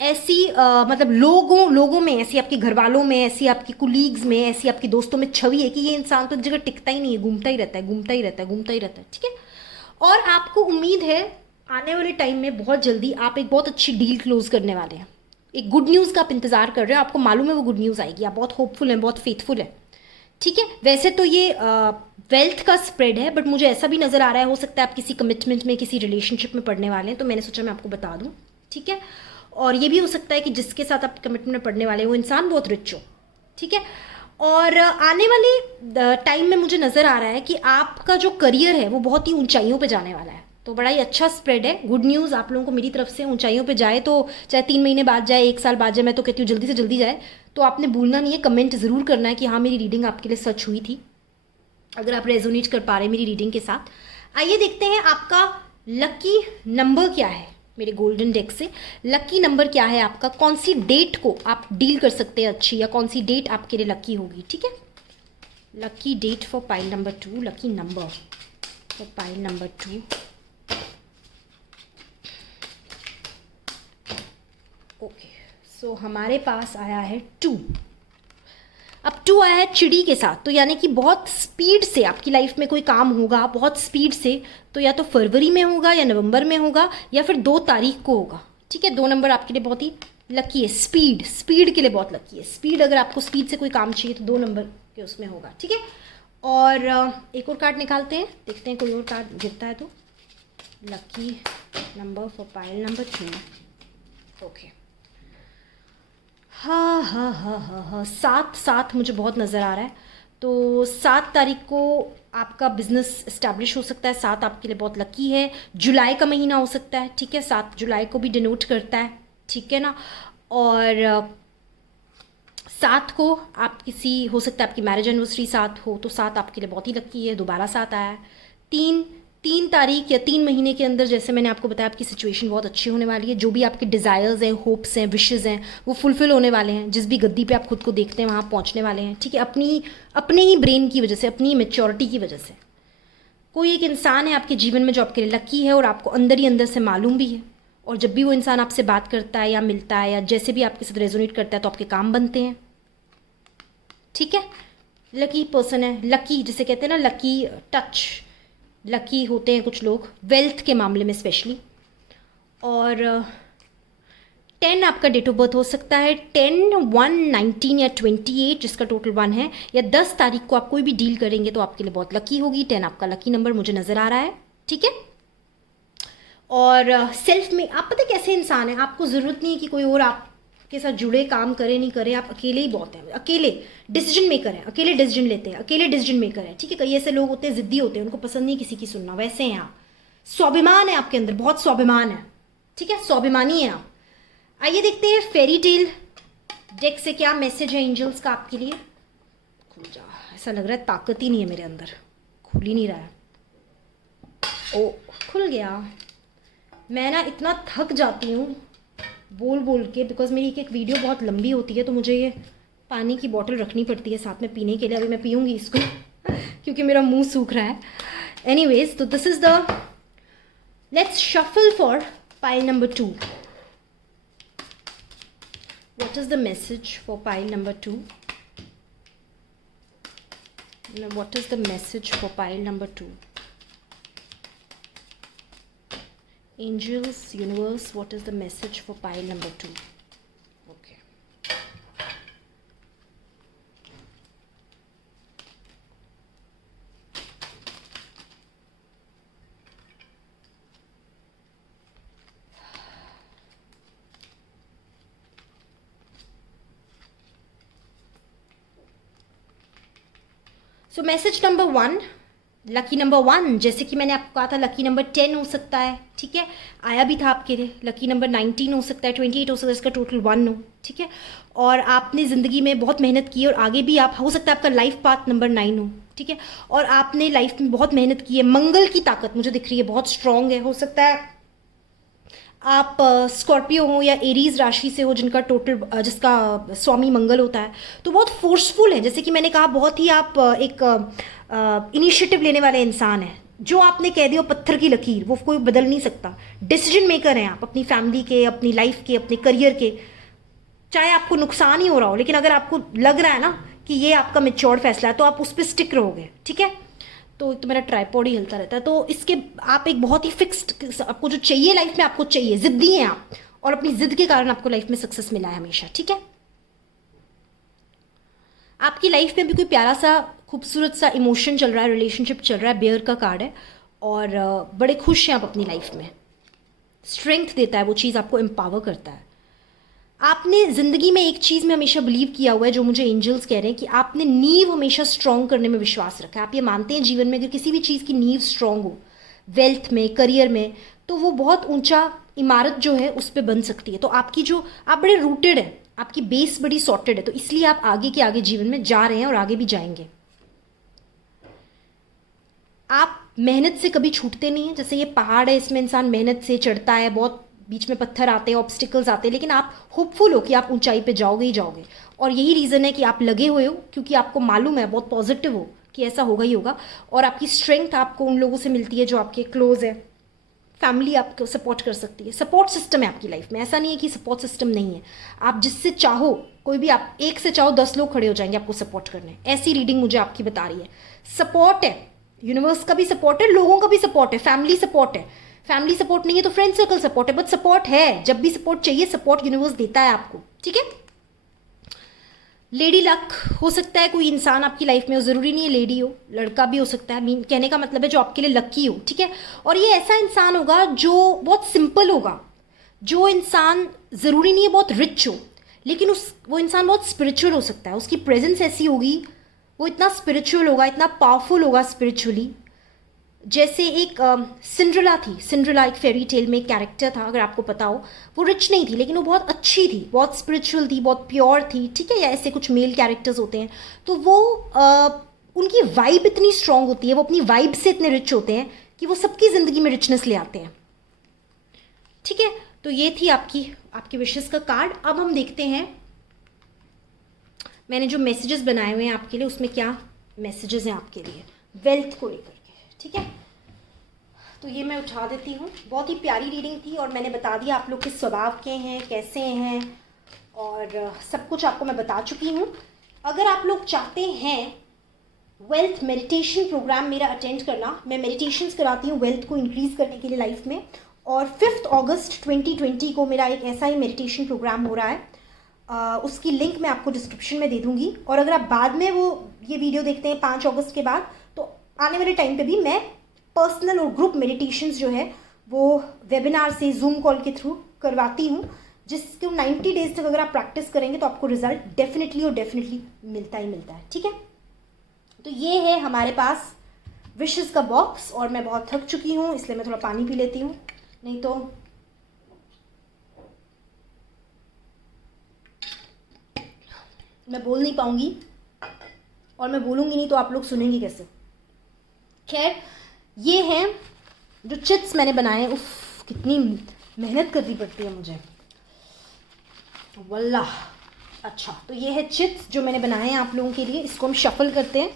ऐसी मतलब लोगों में, ऐसी आपके घर वालों में, ऐसी आपकी कुलीग्स में, ऐसी आपके दोस्तों में छवि है कि ये इंसान तो एक जगह टिकता ही नहीं है, घूमता ही रहता है, घूमता ही रहता है, घूमता ही रहता है, ठीक है। और आपको उम्मीद है आने वाले टाइम में बहुत जल्दी आप एक बहुत अच्छी डील क्लोज करने वाले हैं। एक गुड न्यूज़ का आप इंतजार कर रहे हो, आपको मालूम है वो गुड न्यूज़ आएगी, आप बहुत होपफुल हैं, बहुत फेथफुल है, ठीक है। वैसे तो ये वेल्थ का स्प्रेड है, बट मुझे ऐसा भी नज़र आ रहा है, हो सकता है आप किसी कमिटमेंट में, किसी रिलेशनशिप में पढ़ने वाले हैं, तो मैंने सोचा मैं आपको बता दूं, ठीक है। और ये भी हो सकता है कि जिसके साथ आप कमिटमेंट में पढ़ने वाले हैं वो इंसान बहुत रिच हो, ठीक है। और आने वाले टाइम में मुझे नज़र आ रहा है कि आपका जो करियर है वो बहुत ही ऊंचाइयों पे जाने वाला है, तो बड़ा ही अच्छा स्प्रेड है। गुड न्यूज़ आप लोगों को मेरी तरफ से, ऊंचाइयों पे जाए तो चाहे 3 महीने बाद जाए, 1 साल बाद जाए, मैं तो कहती हूँ जल्दी से जल्दी जाए। तो आपने भूलना नहीं है, कमेंट ज़रूर करना है कि हाँ मेरी रीडिंग आपके लिए सच हुई थी, अगर आप रेजोनेट कर पा रहे हैं मेरी रीडिंग के साथ। आइए देखते हैं आपका लकी नंबर क्या है। मेरे गोल्डन डेक से लकी नंबर क्या है आपका, कौन सी डेट को आप डील कर सकते हैं अच्छी, या कौन सी डेट आपके लिए लकी होगी, ठीक है। Lucky date for pile number 2, lucky number for pile number 2। Okay, so हमारे पास आया है 2। अब 2 आया है चिड़ी के साथ, तो यानी कि बहुत स्पीड से आपकी लाइफ में कोई काम होगा, बहुत स्पीड से, तो या तो फरवरी में होगा, या नवंबर में होगा, या फिर 2 तारीख को होगा, ठीक है। 2 नंबर आपके लिए बहुत ही लकी है, स्पीड के लिए बहुत लकी है। स्पीड, अगर आपको स्पीड से कोई काम चाहिए तो 2 नंबर के उसमें होगा, ठीक है। और एक और कार्ड निकालते हैं, देखते हैं कोई और कार्ड गिरता है तो। Lucky number for pile number 2। Okay, हाँ हाँ हाँ हाँ हाँ, 7 मुझे बहुत नज़र आ रहा है। तो 7 तारीख को आपका बिजनेस इस्टेब्लिश हो सकता है, 7 आपके लिए बहुत लकी है। जुलाई का महीना हो सकता है, ठीक है, 7 जुलाई को भी डिनोट करता है, ठीक है ना। और 7 को आप किसी, हो सकता है आपकी मैरिज एनिवर्सरी 7 हो, तो 7 आपके लिए बहुत ही लकी है। दोबारा 7 आया है। 3 तारीख या 3 महीने के अंदर, जैसे मैंने आपको बताया, आपकी सिचुएशन बहुत अच्छी होने वाली है। जो भी आपके डिज़ायर्स हैं, होप्स हैं, विशेज़ हैं, वो फुलफिल होने वाले हैं। जिस भी गद्दी पे आप खुद को देखते हैं वहाँ पहुँचने वाले हैं, ठीक है। अपने ही ब्रेन की वजह से, अपनी मेच्योरिटी की वजह से। कोई एक इंसान है आपके जीवन में जो आपके लिए लकी है, और आपको अंदर ही अंदर से मालूम भी है। और जब भी वो इंसान आपसे बात करता है या मिलता है, या जैसे भी आपके साथ रेजोनेट करता है, तो आपके काम बनते हैं, ठीक है। लकी पर्सन है, लकी जिसे कहते हैं ना, लकी टच, लकी होते हैं कुछ लोग वेल्थ के मामले में स्पेशली। और 10 आपका डेट ऑफ बर्थ हो सकता है, 10, 1, 19 या 28, जिसका टोटल 1 है। या 10 तारीख को आप कोई भी डील करेंगे तो आपके लिए बहुत लकी होगी। 10 आपका लकी नंबर मुझे नज़र आ रहा है, ठीक है। और सेल्फ में, आप पता कैसे इंसान हैं, आपको ज़रूरत नहीं है कि कोई और आपके साथ जुड़े, काम करे नहीं करे, आप अकेले ही बहुत हैं। अकेले डिसीजन मेकर हैं, अकेले डिसीजन लेते हैं, अकेले डिसीजन मेकर हैं, ठीक है। कई ऐसे लोग होते हैं ज़िद्दी होते हैं, उनको पसंद नहीं किसी की सुनना, वैसे हैं आप। स्वाभिमान है आपके अंदर, बहुत स्वाभिमान है, ठीक है, स्वाभिमानी है आप। आइए देखते हैं फेरी टेल डेक से क्या मैसेज है एंजल्स का आपके लिए। खुल जा, ऐसा लग रहा है ताकत ही नहीं है मेरे अंदर, खुल ही नहीं रहा है। ओ, खुल गया। मैं ना इतना थक जाती हूँ बोल बोल के, बिकॉज मेरी एक वीडियो बहुत लंबी होती है, तो मुझे ये पानी की बोतल रखनी पड़ती है साथ में पीने के लिए। अभी मैं पीऊँगी इसको क्योंकि मेरा मुंह सूख रहा है। एनीवेज, तो this is the, let's shuffle for pile number 2। What is the message for pile number 2? Now, what is the message for pile number 2? Angels, universe, what is the message for pile number 2? Okay. So message number 1, lucky number 1, जैसे कि मैंने आपको कहा था lucky number 10 हो सकता है, ठीक है, आया भी था आपके लिए। लकी नंबर 19 हो सकता है, 28 हो सकता है, इसका टोटल 1 हो, ठीक है। और आपने ज़िंदगी में बहुत मेहनत की और आगे भी आप, हो सकता है आपका लाइफ पाथ नंबर 9 हो, ठीक है। और आपने लाइफ में बहुत मेहनत की है, मंगल की ताकत मुझे दिख रही है, बहुत स्ट्रांग है। हो सकता है आप स्कॉर्पियो हो या एरीज राशि से हो, जिनका टोटल, जिसका स्वामी मंगल होता है, तो बहुत फोर्सफुल है। जैसे कि मैंने कहा, बहुत ही आप एक इनिशिएटिव लेने वाले इंसान हैं। जो आपने कह दिया पत्थर की लकीर, वो कोई बदल नहीं सकता। डिसीजन मेकर हैं आप, अपनी फैमिली के, अपनी लाइफ के, अपने करियर के। चाहे आपको नुकसान ही हो रहा हो, लेकिन अगर आपको लग रहा है ना कि ये आपका मेच्योर्ड फैसला है, तो आप उस पर स्टिक रहोगे, ठीक है। तो मेरा ट्राइपॉड ही हिलता रहता है। तो इसके आप एक बहुत ही फिक्स्ड, आपको जो चाहिए लाइफ में आपको चाहिए, जिद्दी हैं आप, और अपनी जिद के कारण आपको लाइफ में सक्सेस मिला है हमेशा, ठीक है। आपकी लाइफ में भी कोई प्यारा सा खूबसूरत सा इमोशन चल रहा है, रिलेशनशिप चल रहा है, बेयर का कार्ड है, और बड़े खुश हैं आप अपनी लाइफ में। स्ट्रेंथ देता है वो चीज़, आपको एम्पावर करता है। आपने ज़िंदगी में एक चीज़ में हमेशा बिलीव किया हुआ है, जो मुझे एंजल्स कह रहे हैं कि आपने नींव हमेशा स्ट्रॉन्ग करने में विश्वास रखा है। आप ये मानते हैं जीवन में अगर किसी भी चीज़ की नींव स्ट्रॉन्ग हो, वेल्थ में, करियर में, तो वो बहुत ऊंचा इमारत जो है उस पर बन सकती है। तो आपकी जो, आप बड़े रूटेड है, आपकी बेस बड़ी सॉर्टेड है, तो इसलिए आप आगे के आगे जीवन में जा रहे हैं और आगे भी जाएंगे। आप मेहनत से कभी छूटते नहीं हैं। जैसे ये पहाड़ है, इसमें इंसान मेहनत से चढ़ता है, बहुत बीच में पत्थर आते हैं, ऑब्स्टिकल्स आते हैं, लेकिन आप होपफुल हो कि आप ऊंचाई पे जाओगे ही जाओगे। और यही रीज़न है कि आप लगे हुए हो, क्योंकि आपको मालूम है, बहुत पॉजिटिव हो कि ऐसा होगा ही होगा। और आपकी स्ट्रेंथ आपको उन लोगों से मिलती है जो आपके क्लोज है। फैमिली आपको सपोर्ट कर सकती है, सपोर्ट सिस्टम है आपकी लाइफ में। ऐसा नहीं है कि सपोर्ट सिस्टम नहीं है। आप जिससे चाहो, कोई भी, आप एक से चाहो 10 लोग खड़े हो जाएंगे आपको सपोर्ट करने। ऐसी रीडिंग मुझे आपकी बता रही है। सपोर्ट है, यूनिवर्स का भी सपोर्ट है, लोगों का भी सपोर्ट है, फैमिली सपोर्ट है। फैमिली सपोर्ट नहीं है तो फ्रेंड सर्कल सपोर्ट है, बट सपोर्ट है। जब भी सपोर्ट चाहिए, सपोर्ट यूनिवर्स देता है आपको, ठीक है। लेडी लक हो सकता है कोई इंसान आपकी लाइफ में हो, ज़रूरी नहीं है लेडी हो, लड़का भी हो सकता है। मीन कहने का मतलब है जो आपके लिए लकी हो, ठीक है। और ये ऐसा इंसान होगा जो बहुत सिंपल होगा। जो इंसान ज़रूरी नहीं है बहुत रिच हो, लेकिन वो इंसान बहुत स्पिरिचुअल हो सकता है। उसकी प्रेजेंस ऐसी होगी, वो इतना स्पिरिचुअल होगा, इतना पावरफुल होगा स्पिरिचुअली। जैसे एक सिंड्रेला थी। सिंड्रेला एक फेरी टेल में एक कैरेक्टर था, अगर आपको पता हो। वो रिच नहीं थी, लेकिन वो बहुत अच्छी थी, बहुत स्पिरिचुअल थी, बहुत प्योर थी, ठीक है। या ऐसे कुछ मेल कैरेक्टर्स होते हैं, तो वो उनकी वाइब इतनी स्ट्रांग होती है, वो अपनी वाइब से इतने रिच होते हैं कि वो सबकी ज़िंदगी में रिचनेस ले आते हैं, ठीक है। तो ये थी आपकी विशेस का कार्ड। अब हम देखते हैं मैंने जो मैसेजेस बनाए हुए हैं आपके लिए, उसमें क्या मैसेजेस हैं आपके लिए वेल्थ को लेकर के, ठीक है। तो ये मैं उठा देती हूँ। बहुत ही प्यारी रीडिंग थी, और मैंने बता दिया आप लोग किस स्वभाव के हैं, कैसे हैं, और सब कुछ आपको मैं बता चुकी हूँ। अगर आप लोग चाहते हैं वेल्थ मेडिटेशन प्रोग्राम मेरा अटेंड करना, मैं मेडिटेशंस कराती हूँ वेल्थ को इंक्रीज़ करने के लिए लाइफ में। और 5 अगस्त 2020 को मेरा एक ऐसा ही मेडिटेशन प्रोग्राम हो रहा है। उसकी लिंक मैं आपको डिस्क्रिप्शन में दे दूँगी। और अगर आप बाद में ये वीडियो देखते हैं 5 अगस्त के बाद, तो आने वाले टाइम पे भी मैं पर्सनल और ग्रुप मेडिटेशंस जो है वो वेबिनार से, जूम कॉल के थ्रू करवाती हूँ, जिसको 90 डेज तक अगर आप प्रैक्टिस करेंगे तो आपको रिजल्ट डेफिनेटली मिलता ही मिलता है, ठीक है। तो ये है हमारे पास विशेस का बॉक्स, और मैं बहुत थक चुकी हूँ, इसलिए मैं थोड़ा पानी पी लेती हूँ, नहीं तो मैं बोल नहीं पाऊंगी, और मैं बोलूँगी नहीं तो आप लोग सुनेंगे कैसे। खैर, ये हैं जो चिट्स मैंने बनाए हैं। उफ, कितनी मेहनत करनी पड़ती है मुझे, वल्लाह। अच्छा, तो ये है चिट्स जो मैंने बनाए हैं आप लोगों के लिए। इसको हम शफल करते हैं।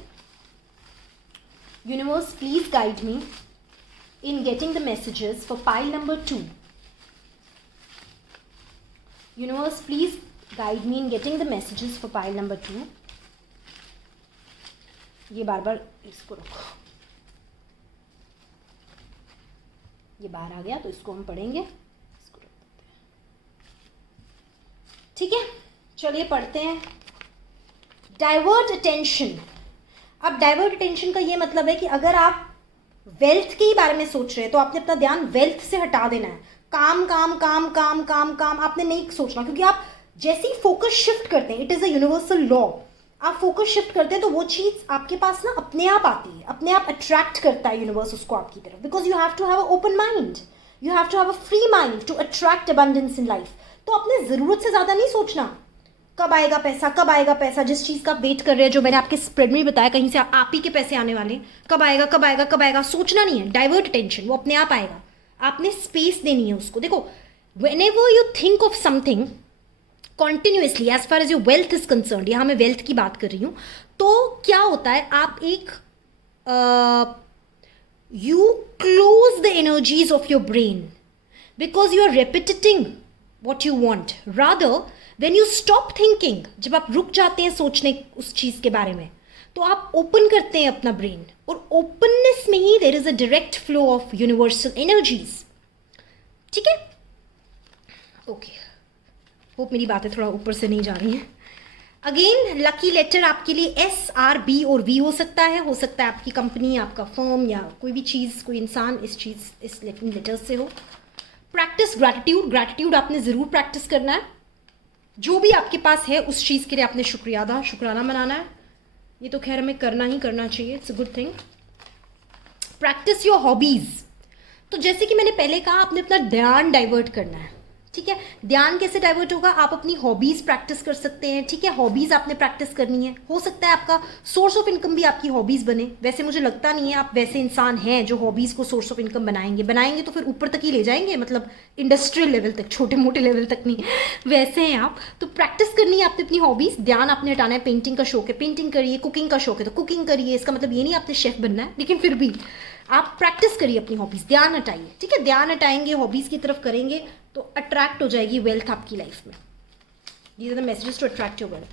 Universe please guide me in getting the messages for pile number 2। Universe please guide me in getting the messages for pile number 2। ये बार बार इसको रखो, ये बाहर आ गया, तो इसको हम पढ़ेंगे, इसको रख देते हैं, ठीक है। चलिए पढ़ते हैं। Divert attention. अब डाइवर्ट अटेंशन का ये मतलब है कि अगर आप वेल्थ के ही बारे में सोच रहे हैं, तो आपने अपना ध्यान वेल्थ से हटा देना है। काम काम काम काम काम काम आपने नहीं सोचना, क्योंकि आप जैसे ही फोकस शिफ्ट करते हैं, it is a universal law, आप फोकस शिफ्ट करते हैं तो वो चीज़ आपके पास ना अपने आप आती है, अपने आप अट्रैक्ट करता है यूनिवर्स उसको आपकी तरफ, because you have to have a open mind, you have to have a free mind to attract abundance in life. तो अपने ज़रूरत से ज़्यादा नहीं सोचना कब आएगा पैसा, कब आएगा पैसा। जिस चीज़ का वेट कर रहे हैं, जो मैंने आपके स्प्रेड में बताया, कहीं से आप ही के पैसे आने वाले, कब आएगा कब आएगा कब आएगा, सोचना नहीं है, डाइवर्ट अटेंशन, वो अपने आप आएगा। आपने स्पेस देनी है उसको। देखो, whenever you think of something continuously as far as your wealth is concerned, यहाँ मैं वेल्थ की बात कर रही हूँ, तो क्या होता है, आप एक you close the energies of your brain because you are repeating what you want. Rather, when you stop thinking, जब आप रुक जाते हैं सोचने उस चीज़ के बारे में, तो आप ओपन करते हैं अपना ब्रेन, और ओपननेस में ही there is a direct flow of universal energies. ठीक है, ओके, होप मेरी बातें थोड़ा ऊपर से नहीं जा रही हैं। अगेन, लकी लेटर आपके लिए एस, आर, बी और वी हो सकता है आपकी कंपनी, आपका फर्म या कोई भी चीज़, कोई इंसान इस लेटर से हो। प्रैक्टिस ग्रैटिट्यूड, ग्रैटिट्यूड आपने ज़रूर प्रैक्टिस करना है। जो भी आपके पास है उस चीज़ के लिए आपने शुक्राना मनाना है। ये तो खैर हमें करना ही करना चाहिए, it's a good thing. Practice your hobbies. तो जैसे कि मैंने पहले कहा, आपने अपना ध्यान डाइवर्ट करना है। ठीक है, ध्यान कैसे डाइवर्ट होगा, आप अपनी हॉबीज़ प्रैक्टिस कर सकते हैं। ठीक है, हॉबीज़ आपने प्रैक्टिस करनी है। हो सकता है आपका सोर्स ऑफ इनकम भी आपकी हॉबीज़ बने। वैसे मुझे लगता नहीं है आप वैसे इंसान हैं जो हॉबीज़ को सोर्स ऑफ इनकम बनाएंगे तो फिर ऊपर तक ही ले जाएंगे, मतलब इंडस्ट्रियल लेवल तक, छोटे मोटे लेवल तक नहीं, वैसे हैं आप। तो प्रैक्टिस करनी है आपने अपनी हॉबीज़। ध्यान आपने हटाना है। पेंटिंग का शौक है, पेंटिंग करिए। कुकिंग का शौक है तो कुकिंग करिए। इसका मतलब ये नहीं आपने शेफ बनना है, लेकिन फिर भी आप प्रैक्टिस करिए अपनी हॉबीज़। ध्यान हटाइए। ठीक है, ध्यान हटाएंगे, हॉबीज़ की तरफ करेंगे तो अट्रैक्ट हो जाएगी वेल्थ आपकी लाइफ में। These are the messages to attract your wealth.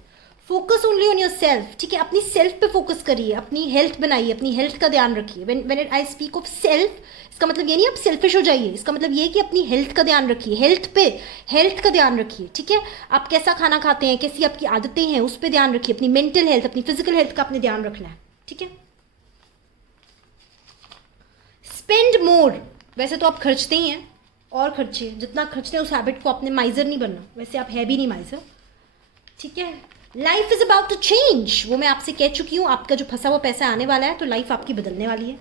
Focus only on yourself. ठीक है, अपनी सेल्फ पे फोकस करिए, अपनी हेल्थ बनाइए, अपनी हेल्थ का ध्यान रखिए। When I speak of self, इसका मतलब ये नहीं आप सेल्फिश हो जाइए। इसका मतलब ये कि अपनी हेल्थ का ध्यान रखिए, हेल्थ का ध्यान रखिए। ठीक है, आप कैसा खाना खाते हैं, कैसी आपकी आदतें हैं, उस पर ध्यान रखिए। अपनी मेंटल हेल्थ, अपनी फिजिकल हेल्थ का आपने ध्यान रखना है। ठीक है, स्पेंड मोर। वैसे तो आप खर्चते ही हैं, और खर्चे, जितना खर्चते हैं उस हैबिट को, आपने माइजर नहीं बनना। वैसे आप है भी नहीं माइजर। ठीक है, life is about to change, वो मैं आपसे कह चुकी हूँ। आपका जो फंसा हुआ पैसा आने वाला है, तो लाइफ आपकी बदलने वाली है।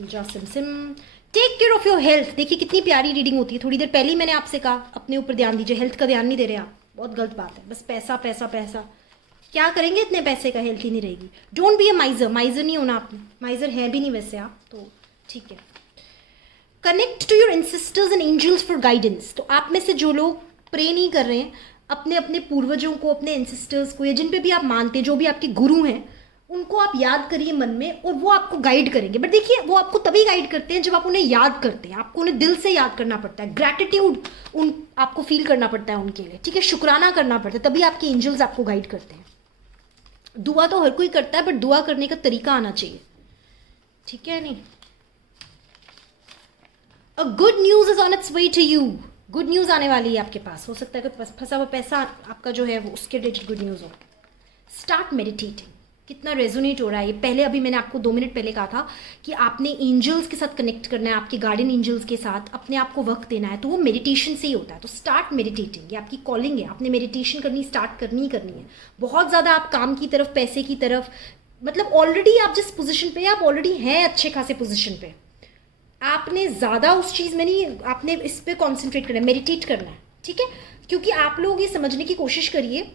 जा सिम। Take care of your health. देखिए कितनी प्यारी रीडिंग होती है। थोड़ी देर पहले ही मैंने आपसे कहा अपने ऊपर ध्यान दीजिए, हेल्थ का ध्यान नहीं दे रहे आप, बहुत गलत बात है। बस पैसा पैसा पैसा, क्या करेंगे इतने पैसे का, हेल्थ ही नहीं रहेगी। डोंट बी अ माइजर, माइजर नहीं होना आपने, माइजर है भी नहीं वैसे आप, तो ठीक है। Connect to your ancestors and angels for guidance. तो आप में से जो लोग प्रे नहीं कर रहे हैं अपने अपने पूर्वजों को, अपने एंसेस्टर्स को, या जिन पे भी आप मानते हैं, जो भी आपके गुरु हैं, उनको आप याद करिए मन में, और वो आपको गाइड करेंगे। बट देखिए, वो आपको तभी गाइड करते हैं जब आप उन्हें याद करते हैं। आपको उन्हें दिल से याद करना पड़ता है, ग्रैटिट्यूड आपको फील करना पड़ता है उनके लिए। ठीक है, शुक्राना करना पड़ता है, तभी आपके एंजल्स आपको गाइड करते हैं। दुआ तो हर कोई करता है, बट दुआ करने का तरीका आना चाहिए। ठीक है, नहीं। A good news is on its way to you. Good news आने वाली है आपके पास। हो सकता है कि फंसा हुआ पैसा आपका जो है वो उसके रिलेटेड गुड न्यूज हो। Start meditating. कितना रेजोनेट हो रहा है ये। पहले अभी मैंने आपको 2 मिनट पहले कहा था कि आपने एंजल्स के साथ कनेक्ट करना है, आपके गार्डियन एंजल्स के साथ अपने आप को वक्त देना है, तो वो मेडिटेशन से ही होता है। तो स्टार्ट मेडिटेटिंग, ये आपकी कॉलिंग है। आपने मेडिटेशन करनी स्टार्ट करनी है। बहुत ज़्यादा आप काम की तरफ, पैसे की तरफ, मतलब ऑलरेडी आप जिस पोजिशन पे, आप ऑलरेडी हैं अच्छे खासे पोजिशन पे, आपने ज़्यादा उस चीज़ में नहीं, आपने इस पर कॉन्सेंट्रेट करना है, मेडिटेट करना है। ठीक है, क्योंकि आप लोग ये समझने की कोशिश करिए,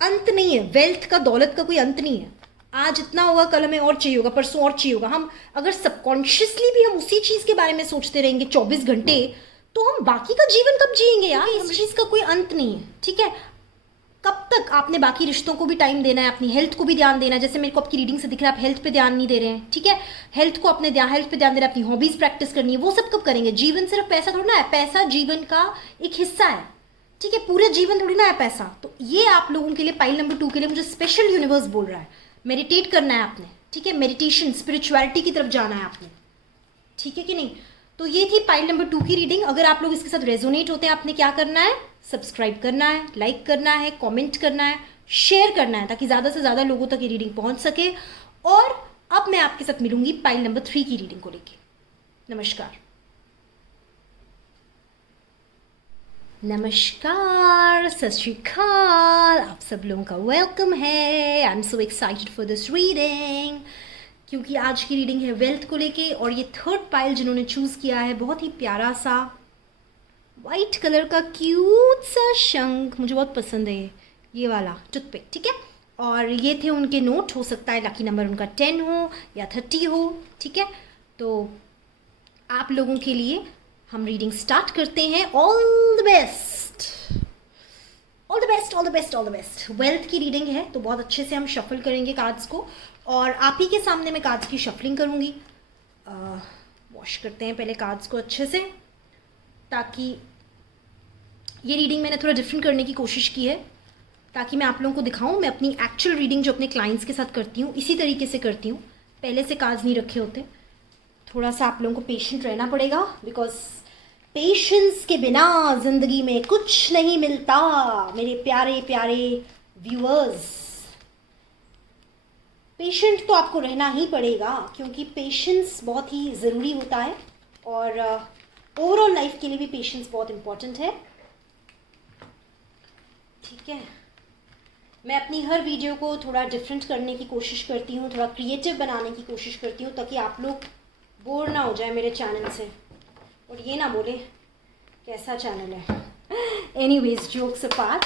अंत नहीं है वेल्थ का, दौलत का कोई अंत नहीं है। आज इतना होगा, कल हमें और चाहिए होगा, परसों और चाहिए होगा। हम अगर सबकॉन्शियसली भी हम उसी चीज़ के बारे में सोचते रहेंगे 24 घंटे, तो हम बाकी का जीवन कब जिएंगे यार। इस चीज़ का कोई अंत नहीं है। ठीक है, कब तक आपने बाकी रिश्तों को भी टाइम देना है, अपनी हेल्थ को भी ध्यान देना है। जैसे मेरे को आपकी रीडिंग से दिख रहा है आप हेल्थ पे ध्यान नहीं दे रहे हैं। ठीक है, हेल्थ पे ध्यान देना है, अपनी हॉबीज प्रैक्टिस करनी है। वो सब कब करेंगे। जीवन सिर्फ पैसा थोड़ा ना है, पैसा जीवन का एक हिस्सा है। ठीक है, पूरे जीवन थोड़ी ना है पैसा। तो ये आप लोगों के लिए पाइल नंबर 2 के लिए मुझे स्पेशल यूनिवर्स बोल रहा है, मेडिटेट करना है आपने। ठीक है, मेडिटेशन, स्पिरिचुअलिटी की तरफ जाना है आपने। ठीक है कि नहीं। तो ये थी पाइल नंबर 2 की रीडिंग। अगर आप लोग इसके साथ रेजोनेट होते हैं, आपने क्या करना है, सब्सक्राइब करना है, लाइक करना है, कमेंट करना है, शेयर करना है, ताकि ज़्यादा से ज़्यादा लोगों तक ये रीडिंग पहुंच सके। और अब मैं आपके साथ मिलूंगी पाइल नंबर 3 की रीडिंग को लेके। नमस्कार। नमस्कार, सत श्री अकाल, आप सब लोगों का वेलकम है। I am so excited for this reading क्योंकि आज की रीडिंग है वेल्थ को लेके। और ये थर्ड पाइल जिन्होंने चूज़ किया है, बहुत ही प्यारा सा वाइट कलर का क्यूट सा शंख, मुझे बहुत पसंद है ये वाला टूथपिक, ठीक है। और ये थे उनके नोट, हो सकता है लकी नंबर उनका 10 हो या 30 हो, ठीक है। तो आप लोगों के लिए हम रीडिंग स्टार्ट करते हैं। All the best, all the best, all the best, all the best. Wealth की रीडिंग है तो बहुत अच्छे से हम शफल करेंगे कार्ड्स को, और आप ही के सामने मैं कार्ड्स की शफलिंग करूँगी। वॉश करते हैं पहले कार्ड्स को अच्छे से, ताकि ये रीडिंग मैंने थोड़ा डिफरेंट करने की कोशिश की है, ताकि मैं आप लोगों को दिखाऊं। मैं अपनी एक्चुअल रीडिंग जो अपने क्लाइंट्स के साथ करती हूँ इसी तरीके से करती हूँ, पहले से कार्ड्स नहीं रखे होते। थोड़ा सा आप लोगों को पेशेंट रहना पड़ेगा, बिकॉज पेशेंस के बिना ज़िंदगी में कुछ नहीं मिलता मेरे प्यारे प्यारे व्यूअर्स। पेशेंट तो आपको रहना ही पड़ेगा, क्योंकि पेशेंस बहुत ही ज़रूरी होता है, और ओवरऑल लाइफ के लिए भी पेशेंस बहुत इम्पॉर्टेंट है, ठीक है। मैं अपनी हर वीडियो को थोड़ा डिफरेंट करने की कोशिश करती हूँ, थोड़ा क्रिएटिव बनाने की कोशिश करती हूँ, ताकि आप लोग बोर ना हो जाए मेरे चैनल से और ये ना बोले कैसा चैनल है। Anyways, jokes apart,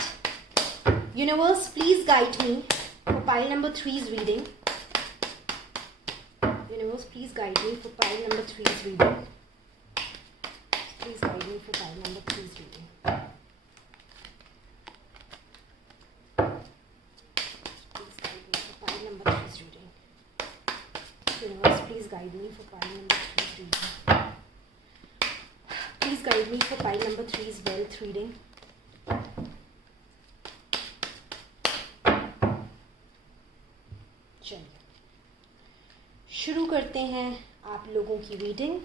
universe please guide me for pile number 3's reading. Universe please guide me for pile number 3's reading. Please guide me for pile number 3's reading. Universe, please guide me for pile number 3's reading. Please guide me for pile number 3's wealth reading. चलिए शुरू करते हैं आप लोगों की reading.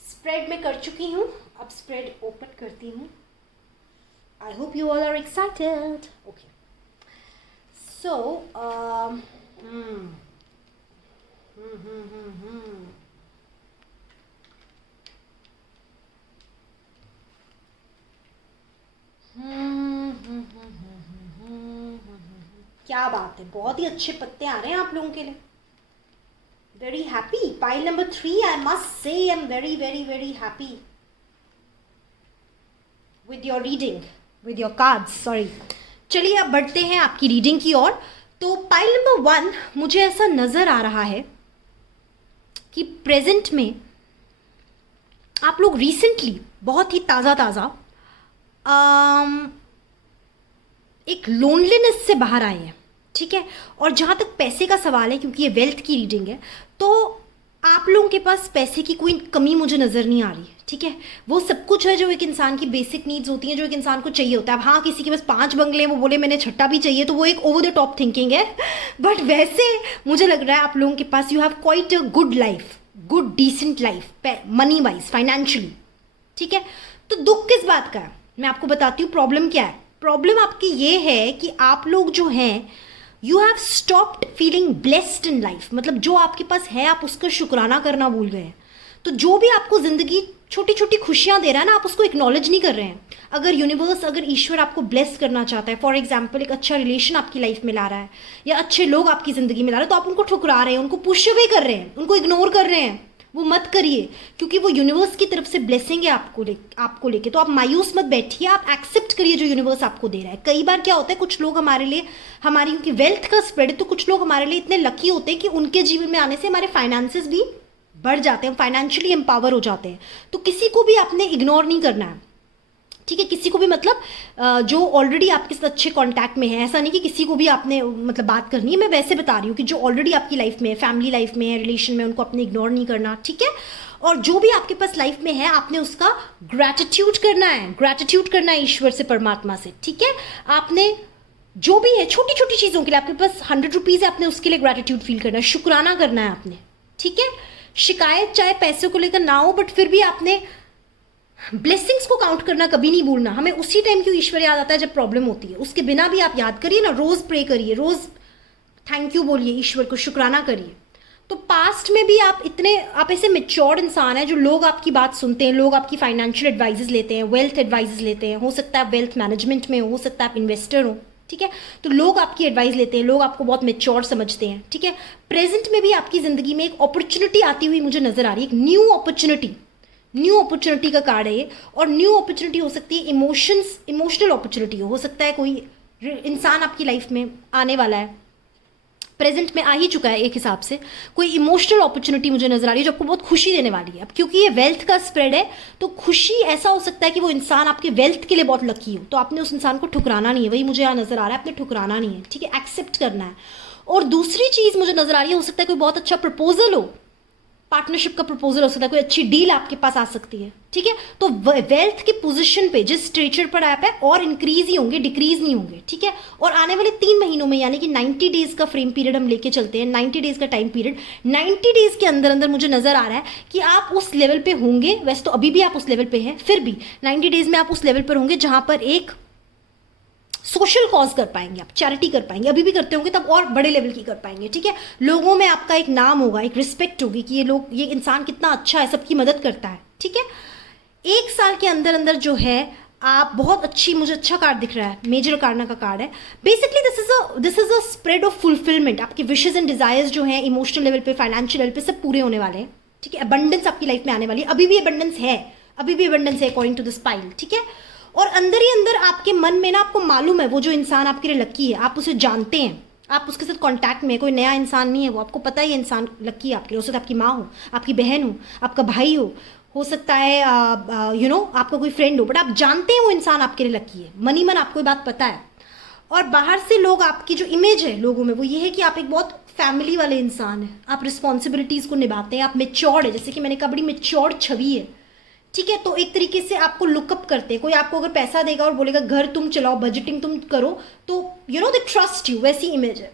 Spread में कर चुकी हूँ, अब स्प्रेड ओपन करती हूँ। I hope you all are excited. Okay, so क्या बात है, बहुत ही अच्छे पत्ते आ रहे हैं आप लोगों के लिए। Very happy. Pile number 3, I must say I'm very, very, very happy with your reading, with your cards, sorry. चलिए अब बढ़ते हैं आपकी रीडिंग की ओर। तो पाइल नंबर 1, मुझे ऐसा नज़र आ रहा है कि प्रेजेंट में आप लोग रिसेंटली बहुत ही ताज़ा एक लोनलीनेस से बाहर आए हैं, ठीक है। और जहाँ तक पैसे का सवाल है, क्योंकि ये वेल्थ की रीडिंग है, तो आप लोगों के पास पैसे की कोई कमी मुझे नज़र नहीं आ रही, ठीक है। वो सब कुछ है जो एक इंसान की बेसिक नीड्स होती हैं, जो एक इंसान को चाहिए होता है। अब हाँ, किसी के पास 5 बंगले, वो बोले मैंने छठा भी चाहिए, तो वो एक ओवर द टॉप थिंकिंग है। बट वैसे मुझे लग रहा है आप लोगों के पास you have quite a good life, good decent life, money wise, financially, ठीक है। तो दुख किस बात का है मैं आपको बताती हूँ। प्रॉब्लम क्या है? प्रॉब्लम आपकी ये है कि आप लोग जो हैं, you have stopped feeling blessed in life. मतलब जो आपके पास है आप उसका शुक्राना करना भूल गए हैं। तो जो भी आपको ज़िंदगी छोटी छोटी खुशियाँ दे रहा है ना, आप उसको एक्नॉलेज नहीं कर रहे हैं। अगर यूनिवर्स, अगर ईश्वर आपको ब्लेस करना चाहता है, फॉर एग्जाम्पल एक अच्छा रिलेशन आपकी लाइफ में ला रहा है, या अच्छे लोग आपकी ज़िंदगी में ला रहे हैं, तो आप उनको ठुकरा रहे हैं, उनको पुश अवे कर रहे हैं, उनको इग्नोर कर रहे हैं। वो मत करिए, क्योंकि वो यूनिवर्स की तरफ से ब्लेसिंग है आपको लेके। तो आप मायूस मत बैठिए, आप एक्सेप्ट करिए जो यूनिवर्स आपको दे रहा है। कई बार क्या होता है, कुछ लोग हमारे लिए, हमारी क्योंकि वेल्थ का स्प्रेड है, तो कुछ लोग हमारे लिए इतने लकी होते हैं कि उनके जीवन में आने से हमारे फाइनेंसेस भी बढ़ जाते हैं, फाइनेंशियली एम्पावर हो जाते हैं। तो किसी को भी आपने इग्नोर नहीं करना है, ठीक है। किसी को भी, मतलब जो ऑलरेडी आपके साथ अच्छे कांटेक्ट में है, ऐसा नहीं कि किसी को भी आपने मतलब बात करनी है। मैं वैसे बता रही हूँ कि जो ऑलरेडी आपकी लाइफ में है, फैमिली लाइफ में है, रिलेशन में, उनको आपने इग्नोर नहीं करना, ठीक है। और जो भी आपके पास लाइफ में है, आपने उसका ग्रैटिट्यूड करना है, ग्रैटिट्यूड करना है ईश्वर से, परमात्मा से, ठीक है। आपने जो भी है छोटी छोटी चीज़ों के लिए, आपके पास 100 रुपीज़ है, आपने उसके लिए ग्रैटिट्यूड फील करना है, शुक्राना करना है आपने, ठीक है। शिकायत चाहे पैसों को लेकर ना हो, बट फिर भी आपने ब्लेसिंग्स को काउंट करना कभी नहीं भूलना। हमें उसी टाइम क्यों ईश्वर याद आता है जब प्रॉब्लम होती है, उसके बिना भी आप याद करिए ना, रोज प्रे करिए, रोज थैंक यू बोलिए, ईश्वर को शुक्राना करिए। तो पास्ट में भी आप ऐसे मेच्योर्ड इंसान हैं जो लोग आपकी बात सुनते हैं, लोग आपकी फाइनेंशियल एडवाइजेस लेते हैं, वेल्थ एडवाइजेस लेते हैं। हो सकता है आप वेल्थ मैनेजमेंट में हो सकता है आप इन्वेस्टर हो, ठीक है। तो लोग आपकी एडवाइस लेते हैं, लोग आपको बहुत मेच्योर समझते हैं, ठीक है। प्रेजेंट में भी आपकी ज़िंदगी में एक अपॉर्चुनिटी आती हुई मुझे नज़र आ रही है, एक न्यू अपॉर्चुनिटी का कार्ड है ये। और न्यू अपॉर्चुनिटी हो सकती है इमोशनल अपॉर्चुनिटी हो सकता है कोई इंसान आपकी लाइफ में आने वाला है, प्रेजेंट में आ ही चुका है एक हिसाब से। कोई इमोशनल अपॉर्चुनिटी मुझे नजर आ रही है जो आपको बहुत खुशी देने वाली है। अब क्योंकि ये वेल्थ का स्प्रेड है तो खुशी ऐसा हो सकता है कि वो इंसान आपके वेल्थ के लिए बहुत लकी हो, तो आपने उस इंसान को ठुकराना नहीं है, वही मुझे यहाँ नजर आ रहा है, आपने ठुकराना नहीं है, ठीक है, एक्सेप्ट करना है। और दूसरी चीज़ मुझे नजर आ रही है, हो सकता है कोई बहुत अच्छा प्रपोजल हो, पार्टनरशिप का प्रपोजल हो सकता है, कोई अच्छी डील आपके पास आ सकती है, ठीक है। तो वेल्थ की पोजीशन पे जिस स्ट्रेचर पर आप है और इंक्रीज ही होंगे, डिक्रीज नहीं होंगे, ठीक है। और आने वाले 3 महीनों में यानी कि 90 डेज का फ्रेम पीरियड हम लेके चलते हैं, 90 डेज का टाइम पीरियड, 90 डेज के अंदर अंदर मुझे नजर आ रहा है कि आप उस लेवल पे होंगे। वैसे तो अभी भी आप उस लेवल पे हैं, फिर भी 90 डेज में आप उस लेवल पर होंगे जहां पर एक सोशल कॉज कर पाएंगे, आप चैरिटी कर पाएंगे, अभी भी करते होंगे तब और बड़े लेवल की कर पाएंगे, ठीक है। लोगों में आपका एक नाम होगा, एक रिस्पेक्ट होगी कि ये इंसान कितना अच्छा है, सबकी मदद करता है, ठीक है। 1 साल के अंदर अंदर जो है आप बहुत अच्छी, मुझे अच्छा कार्ड दिख रहा है, मेजर कार्ना का कार्ड है। Basically this is a spread of fulfilment. आपके विशेज एंड डिजायर्स जो हैं इमोशनल लेवल पे, फाइनेंशियल लेवल पे सब पूरे होने वाले हैं, ठीक है। अबंडेंस आपकी लाइफ में आने वाली है, अभी भी अबंडेंस है, अकॉर्डिंग टू दिस पाइल, ठीक है। और अंदर ही अंदर आपके मन में ना आपको मालूम है वो जो इंसान आपके लिए लकी है, आप उसे जानते हैं, आप उसके साथ कांटेक्ट में, कोई नया इंसान नहीं है वो, आपको पता है ये इंसान लकी है आपके लिए। हो सकता है आपकी माँ हो, आपकी बहन हो, आपका भाई हो सकता है आपका कोई फ्रेंड हो, बट आप जानते हैं वो इंसान आपके लिए लकी है, मनी मन आपको ये बात पता है। और बाहर से लोग, आपकी जो इमेज है लोगों में वो ये है कि आप एक बहुत फैमिली वाले इंसान हैं, आप रिस्पॉन्सिबिलिटीज़ को निभाते हैं, आप मेच्योर्ड है, जैसे कि मैंने कहा बड़ी मेच्योर्ड छवि है, ठीक है। तो एक तरीके से आपको लुकअप करते हैं, कोई आपको अगर पैसा देगा और बोलेगा घर तुम चलाओ, बजटिंग तुम करो, तो दे ट्रस्ट यू, वैसी इमेज है।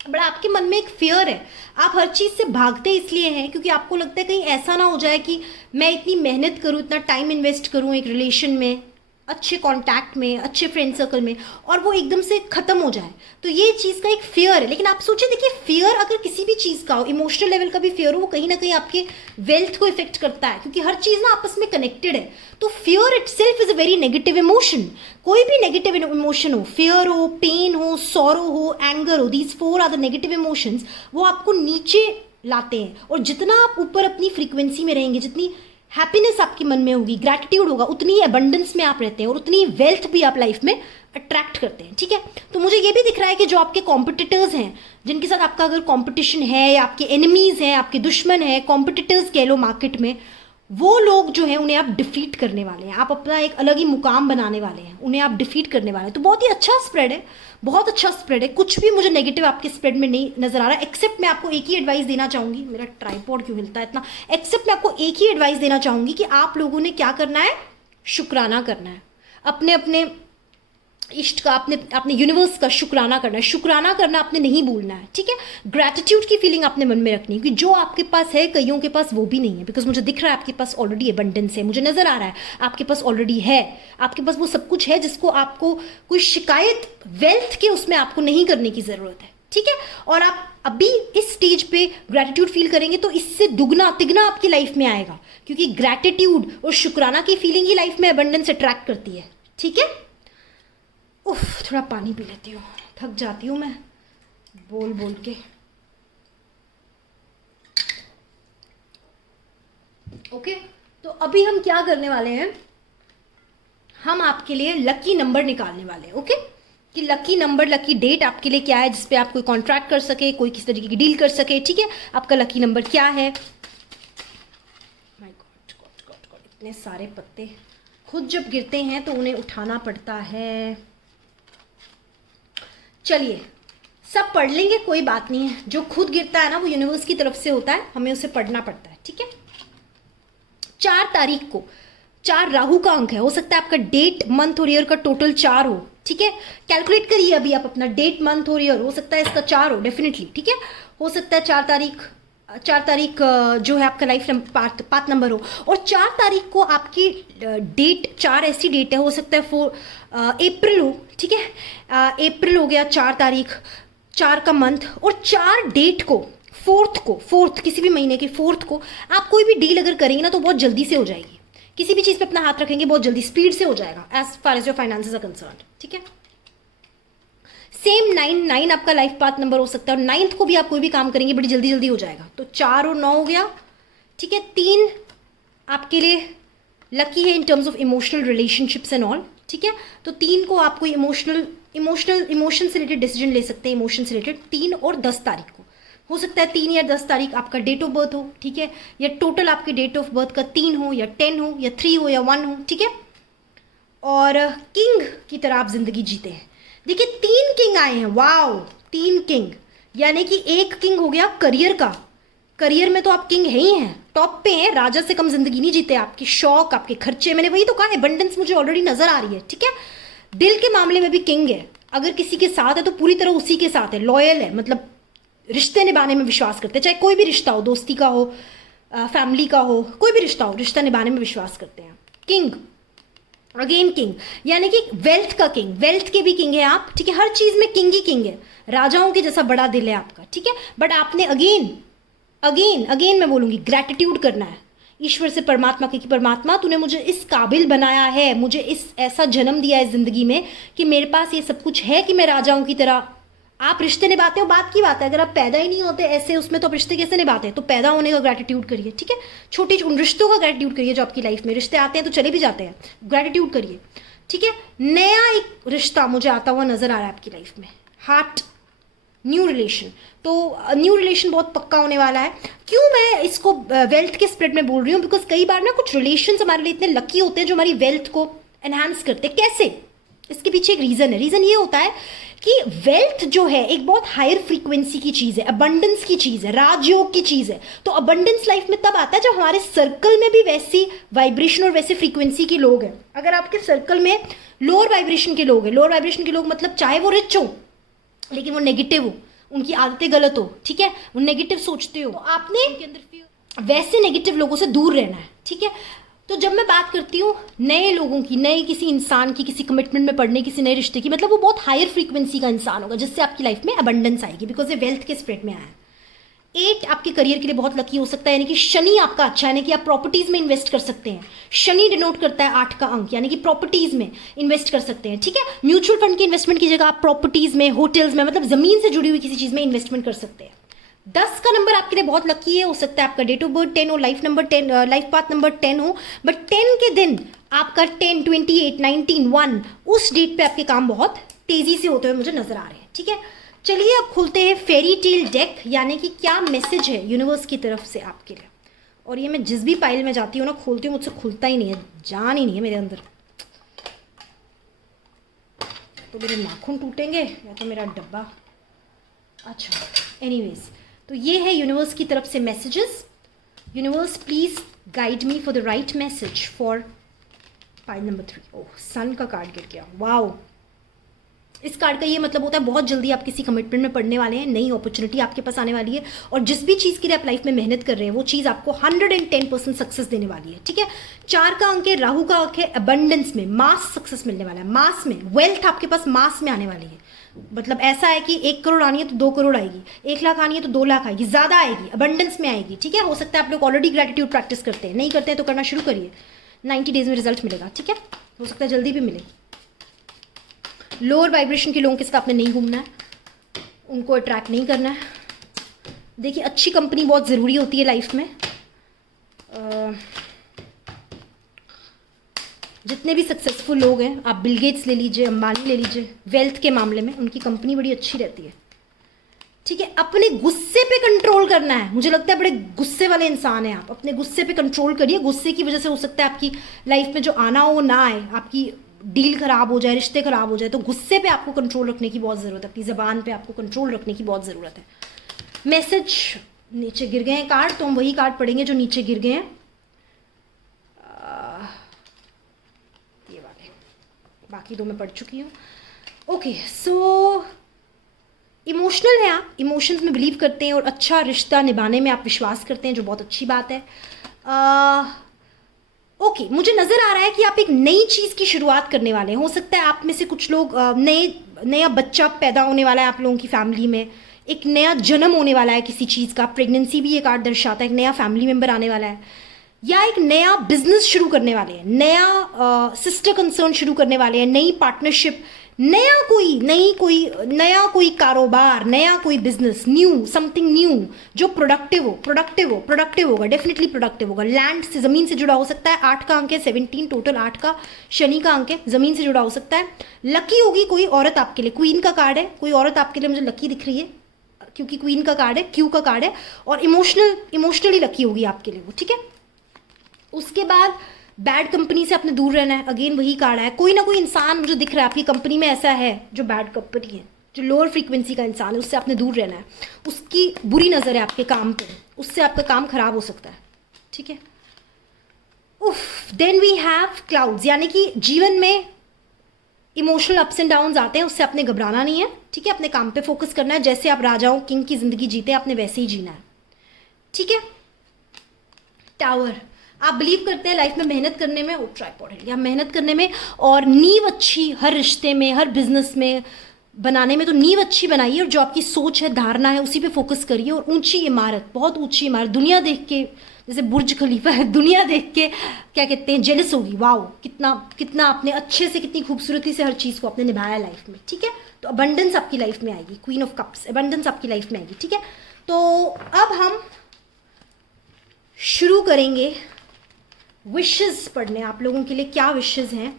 बट आपके मन में एक फियर है, आप हर चीज़ से भागते इसलिए हैं क्योंकि आपको लगता है कहीं ऐसा ना हो जाए कि मैं इतनी मेहनत करूँ, इतना टाइम इन्वेस्ट करूँ एक रिलेशन में, अच्छे कांटेक्ट में, अच्छे फ्रेंड सर्कल में, और वो एकदम से ख़त्म हो जाए। तो ये चीज़ का एक फियर है। लेकिन आप सोचिए, देखिए फियर अगर किसी भी चीज़ का हो, इमोशनल लेवल का भी फियर हो, वो कहीं ना कहीं आपके वेल्थ को इफेक्ट करता है क्योंकि हर चीज़ ना आपस में कनेक्टेड है। तो fear itself is a very negative emotion. कोई भी नेगेटिव इमोशन हो, फियर हो, पेन हो, सॉरो हो, एंगर हो, these 4 are the negative emotions, वो आपको नीचे लाते हैं। और जितना आप ऊपर अपनी फ्रीक्वेंसी में रहेंगे, जितनी हैप्पीनेस आपके मन में होगी, ग्रैटिट्यूड होगा, उतनी अबंडेंस में आप रहते हैं और उतनी वेल्थ भी आप लाइफ में अट्रैक्ट करते हैं, ठीक है। तो मुझे ये भी दिख रहा है कि जो आपके कॉम्पिटिटर्स हैं, जिनके साथ आपका अगर कॉम्पिटिशन है, या आपके एनिमीज हैं, आपके दुश्मन हैं, कॉम्पिटिटर्स कह लो मार्केट में, वो लोग जो हैं उन्हें आप डिफीट करने वाले हैं, आप अपना एक अलग ही मुकाम बनाने वाले हैं, उन्हें आप डिफीट करने वाले हैं। तो बहुत ही अच्छा स्प्रेड है, बहुत अच्छा स्प्रेड है, कुछ भी मुझे नेगेटिव आपके स्प्रेड में नहीं नजर आ रहा है। एक्सेप्ट मैं आपको एक ही एडवाइस देना चाहूँगी, मेरा ट्राइपॉड क्यों हिलता है इतना, एक्सेप्ट मैं आपको एक ही एडवाइस देना चाहूँगी कि आप लोगों ने क्या करना है, शुक्राना करना है, अपने अपने इष्ट का, अपने यूनिवर्स का शुक्राना करना है। शुक्राना करना आपने नहीं भूलना है, ठीक है। ग्रैटिट्यूड की फीलिंग आपने मन में रखनी है कि जो आपके पास है कईयों के पास वो भी नहीं है। बिकॉज मुझे दिख रहा है आपके पास ऑलरेडी अबंडेंस है, मुझे नजर आ रहा है आपके पास ऑलरेडी है, आपके पास वो सब कुछ है जिसको आपको कोई शिकायत वेल्थ के उसमें आपको नहीं करने की जरूरत है, ठीक है। और आप अभी इस स्टेज पे ग्रैटिट्यूड फील करेंगे तो इससे दुगना तिगना आपकी लाइफ में आएगा, क्योंकि ग्रैटिट्यूड और शुक्राना की फीलिंग ही लाइफ में अबंडेंस अट्रैक्ट करती है, ठीक है। उफ, थोड़ा पानी पी लेती हूँ, थक जाती हूँ मैं बोल बोल के। ओके, तो अभी हम क्या करने वाले हैं, हम आपके लिए लकी नंबर निकालने वाले हैं। ओके, कि लकी नंबर, लकी डेट आपके लिए क्या है जिसपे आप कोई कॉन्ट्रैक्ट कर सके, कोई किसी तरीके की डील कर सके, ठीक है। आपका लकी नंबर क्या है। My God God God God, इतने सारे पत्ते खुद जब गिरते हैं तो उन्हें उठाना पड़ता है। चलिए सब पढ़ लेंगे, कोई बात नहीं है। जो खुद गिरता है ना वो यूनिवर्स की तरफ से होता है, हमें उसे पढ़ना पड़ता है, ठीक है। 4 तारीख को 4 राहु का अंक है, हो सकता है आपका डेट मंथ और ईयर का टोटल 4 हो, ठीक है। कैलकुलेट करिए अभी आप अपना डेट मंथ और ईयर, हो सकता है इसका 4 हो डेफिनेटली, ठीक है। हो सकता है 4 तारीख जो है आपका लाइफ पाथ नंबर हो, और 4 तारीख को आपकी डेट 4 ऐसी डेट है, हो सकता है 4 अप्रैल हो, ठीक है। अप्रैल हो गया 4 तारीख, 4 का मंथ और 4 डेट को, फोर्थ किसी भी महीने के फोर्थ को आप कोई भी डील अगर करेंगे ना तो बहुत जल्दी से हो जाएगी। किसी भी चीज़ पे अपना हाथ रखेंगे बहुत जल्दी स्पीड से हो जाएगा as far as your finances are concern. ठीक है, सेम 9 आपका लाइफ पाथ नंबर हो सकता है और 9th को भी आप कोई भी काम करेंगे बड़ी जल्दी जल्दी हो जाएगा। तो 4 और 9 हो गया। ठीक है, 3 आपके लिए लकी है in terms of emotional relationships and all. ठीक है, तो 3 को आप कोई इमोशन से रिलेटेड डिसीजन ले सकते हैं, इमोशन से रिलेटेड। 3 और 10 तारीख को हो सकता है 3 या 10 तारीख आपका डेट ऑफ बर्थ हो। ठीक है, या टोटल आपके डेट ऑफ बर्थ का 3 हो या 10 हो या 3 हो या 1 हो। ठीक है, और किंग की तरह आप जिंदगी जीते हैं। देखिए 3 किंग आए हैं, वाओ 3 किंग, यानी कि एक किंग हो गया करियर का। करियर में तो आप किंग है ही हैं, टॉप पे हैं, राजा से कम जिंदगी नहीं जीते। आपके शौक, आपके खर्चे, मैंने वही तो कहा, एबंडेंस मुझे ऑलरेडी नजर आ रही है। ठीक है, दिल के मामले में भी किंग है। अगर किसी के साथ है तो पूरी तरह उसी के साथ है, लॉयल है, मतलब रिश्ते निभाने में विश्वास करते हैं, चाहे कोई भी रिश्ता हो, दोस्ती का हो, फैमिली का हो, कोई भी रिश्ता हो, रिश्ता निभाने में विश्वास करते हैं। किंग, अगेन किंग, यानी कि वेल्थ का किंग, वेल्थ के भी किंग है आप। ठीक है, हर चीज में किंग ही किंग है, राजाओं के जैसा बड़ा दिल है आपका। ठीक है, बट आपने अगेन मैं बोलूंगी ग्रैटिट्यूड करना है ईश्वर से, परमात्मा के, कि परमात्मा तूने मुझे इस काबिल बनाया है, मुझे इस ऐसा जन्म दिया है जिंदगी में कि मेरे पास ये सब कुछ है कि मैं राजाओं की तरह। आप रिश्ते निभाते हो, बात की बात है, अगर आप पैदा ही नहीं होते ऐसे उसमें तो आप रिश्ते कैसे निभाते हैं? तो पैदा होने का ग्रैटिट्यूड करिए। ठीक है, छोटे उन रिश्तों का ग्रैटिट्यूड करिए जो आपकी लाइफ में, रिश्ते आते हैं तो चले भी जाते हैं, ग्रैटिट्यूड करिए। ठीक है, नया एक रिश्ता मुझे आता हुआ नजर आ रहा है आपकी लाइफ में, हार्ट न्यू रिलेशन। तो न्यू रिलेशन बहुत पक्का होने वाला है। क्यों मैं इसको वेल्थ के स्प्रेड में बोल रही हूँ? बिकॉज कई बार ना कुछ रिलेशन हमारे लिए इतने लकी होते हैं जो हमारी वेल्थ को एनहांस करते हैं। कैसे? इसके पीछे एक रीजन है। रीजन ये होता है कि वेल्थ जो है एक बहुत हायर फ्रीक्वेंसी की चीज है, अबंडेंस की चीज है, राजयोग की चीज है। तो अबंडेंस लाइफ में तब आता है जब हमारे सर्कल में भी वैसी वाइब्रेशन और वैसे फ्रीक्वेंसी के लोग हैं। अगर आपके सर्कल में लोअर वाइब्रेशन के लोग हैं, लोअर वाइब्रेशन के लोग मतलब चाहे वो रिच हो लेकिन वो नेगेटिव हो, उनकी आदतें गलत हो, ठीक है, वो नेगेटिव सोचते हो, तो आपने उनके अंदर वैसे नेगेटिव लोगों से दूर रहना है। ठीक है, तो जब मैं बात करती हूँ नए लोगों की, नए किसी इंसान की, किसी कमिटमेंट में पड़ने, किसी नए रिश्ते की, मतलब वो बहुत हायर फ्रीक्वेंसी का इंसान होगा जिससे आपकी लाइफ में अबंडेंस आएगी, बिकॉज ये वेल्थ के स्प्रेड में आया है। 8 आपके करियर के लिए बहुत लकी हो सकता है, यानी कि शनि आपका अच्छा है, यानी कि आप प्रॉपर्टीज में इन्वेस्ट कर सकते हैं। शनि डिनोट करता है 8 का अंक, यानी कि प्रॉपर्टीज में इन्वेस्ट कर सकते हैं। ठीक है, म्यूचुअल फंड की इन्वेस्टमेंट की जगह आप प्रॉपर्टीज में, होटल्स में, मतलब जमीन से जुड़ी हुई किसी चीज में इन्वेस्टमेंट कर सकते हैं। 10 का नंबर आपके लिए बहुत लकी है, हो सकता है आपका डेट ऑफ बर्थ 10 हो, life number 10, life path number 10 हो, बट 10 के दिन आपका 10, 28, 19, 1 उस डेट पे आपके काम बहुत तेजी से होते हुए मुझे नजर आ रहे हैं। ठीक है, चलिए अब खुलते हैं फेरी टेल डेक, यानी कि क्या मैसेज है यूनिवर्स की तरफ से आपके लिए। और ये मैं जिस भी पाइल में जाती हूँ ना खोलती हूँ, मुझसे खुलता ही नहीं है, जान ही नहीं है मेरे अंदर। तो मेरे नाखून टूटेंगे या तो मेरा डब्बा। अच्छा, एनीवेज, तो ये है यूनिवर्स की तरफ से messages. Universe please guide me for the right message for pile number 3। ओह, सन का कार्ड गिर गया, वाओ। इस कार्ड का ये मतलब होता है बहुत जल्दी आप किसी कमिटमेंट में पड़ने वाले हैं, नई अपॉर्चुनिटी आपके पास आने वाली है, और जिस भी चीज़ के लिए आप लाइफ में मेहनत कर रहे हैं वो चीज़ आपको 110% सक्सेस देने वाली है। ठीक है, 4 का अंक है, राहु का अंक है, अबंडेंस में, मास सक्सेस मिलने वाला है, मास में, वेल्थ आपके पास मास में आने वाली है। मतलब ऐसा है कि 1 करोड़ आनी है तो 2 करोड़ आएगी, 1 लाख आनी है तो 2 लाख आएगी, ज़्यादा आएगी, अबंडेंस में आएगी। ठीक है, हो सकता है आप लोग ऑलरेडी ग्रेटिट्यूड प्रैक्टिस करते हैं, नहीं करते हैं तो करना शुरू करिए, 90 डेज में रिजल्ट मिलेगा। ठीक है, हो सकता है जल्दी भी मिले। लोअर वाइब्रेशन के लोगों के साथ आपने नहीं घूमना है, उनको अट्रैक्ट नहीं करना है। देखिए, अच्छी कंपनी बहुत ज़रूरी होती है लाइफ में। जितने भी सक्सेसफुल लोग हैं, आप बिल गेट्स ले लीजिए, अंबानी ले लीजिए, वेल्थ के मामले में उनकी कंपनी बड़ी अच्छी रहती है। ठीक है, अपने गुस्से पे कंट्रोल करना है। मुझे लगता है बड़े गुस्से वाले इंसान हैं आप, अपने गुस्से पे कंट्रोल करिए। गुस्से की वजह से हो सकता है आपकी लाइफ में जो आना हो वो ना आए, आपकी डील खराब हो जाए, रिश्ते खराब हो जाए। तो गुस्से पे आपको कंट्रोल रखने की बहुत ज़रूरत है, अपनी ज़बान पे आपको कंट्रोल रखने की बहुत ज़रूरत है। मैसेज नीचे गिर गए हैं कार्ड, तो हम वही कार्ड पढ़ेंगे जो नीचे गिर गए हैं, ये वाले, बाकी 2 मैं पढ़ चुकी हूँ। ओके, सो इमोशनल है आप, इमोशंस में बिलीव करते हैं और अच्छा रिश्ता निभाने में आप विश्वास करते हैं, जो बहुत अच्छी बात है। ओके, मुझे नज़र आ रहा है कि आप एक नई चीज़ की शुरुआत करने वाले हैं। हो सकता है आप में से कुछ लोग नए नया बच्चा पैदा होने वाला है आप लोगों की फैमिली में, एक नया जन्म होने वाला है किसी चीज़ का, प्रेगनेंसी भी ये कार्ड दर्शाता है, एक नया फैमिली मेम्बर आने वाला है, या एक नया बिजनेस शुरू करने वाले हैं, नया सिस्टर कंसर्न शुरू करने वाले हैं, नई पार्टनरशिप, नया कोई कारोबार, नया कोई बिजनेस, न्यू समथिंग न्यू जो प्रोडक्टिव होगा, डेफिनेटली प्रोडक्टिव होगा। लैंड से, ज़मीन से जुड़ा हो सकता है, 8 का अंक है, 17 टोटल, 8 का शनि का अंक है, ज़मीन से जुड़ा हो सकता है। लकी होगी कोई औरत आपके लिए, क्वीन का कार्ड है, कोई औरत आपके लिए मुझे लकी दिख रही है क्योंकि क्वीन का कार्ड है, क्यू का कार्ड है, और इमोशनली लकी होगी आपके लिए वो, ठीक है। उसके बाद बैड कंपनी से आपने दूर रहना है, अगेन वही कार्ड है। कोई ना कोई इंसान मुझे दिख रहा है आपकी कंपनी में ऐसा है जो बैड कंपनी है, जो लोअर फ्रीक्वेंसी का इंसान है, उससे आपने दूर रहना है, उसकी बुरी नज़र है आपके काम पे, उससे आपका काम खराब हो सकता है, ठीक है। देन वी हैव क्लाउड्स, यानी कि जीवन में इमोशनल अप्स एंड डाउन्स आते हैं, उससे आपने घबराना नहीं है, ठीक है। अपने काम पे फोकस करना है, जैसे आप राजाओं किंग की ज़िंदगी जीते आपने वैसे ही जीना है, ठीक है। टावर, आप बिलीव करते हैं लाइफ में मेहनत करने में, ट्राइपॉड है, मेहनत करने में, और नींव अच्छी हर रिश्ते में, हर बिजनेस में बनाने में, तो नींव अच्छी बनाइए, और जो आपकी सोच है, धारणा है, उसी पे फोकस करिए। और ऊंची इमारत, बहुत ऊंची इमारत, दुनिया देख के, जैसे बुर्ज खलीफा है, दुनिया देख के क्या कहते हैं, जेलस होगी, वाओ कितना आपने अच्छे से, कितनी खूबसूरती से हर चीज़ को आपने निभाया लाइफ में, ठीक है। तो अबंडेंस आपकी लाइफ में आएगी, क्वीन ऑफ कप्स, अबंडेंस आपकी लाइफ में आएगी, ठीक है। तो अब हम शुरू करेंगे विशेस पढ़ने, आप लोगों के लिए क्या विशेस हैं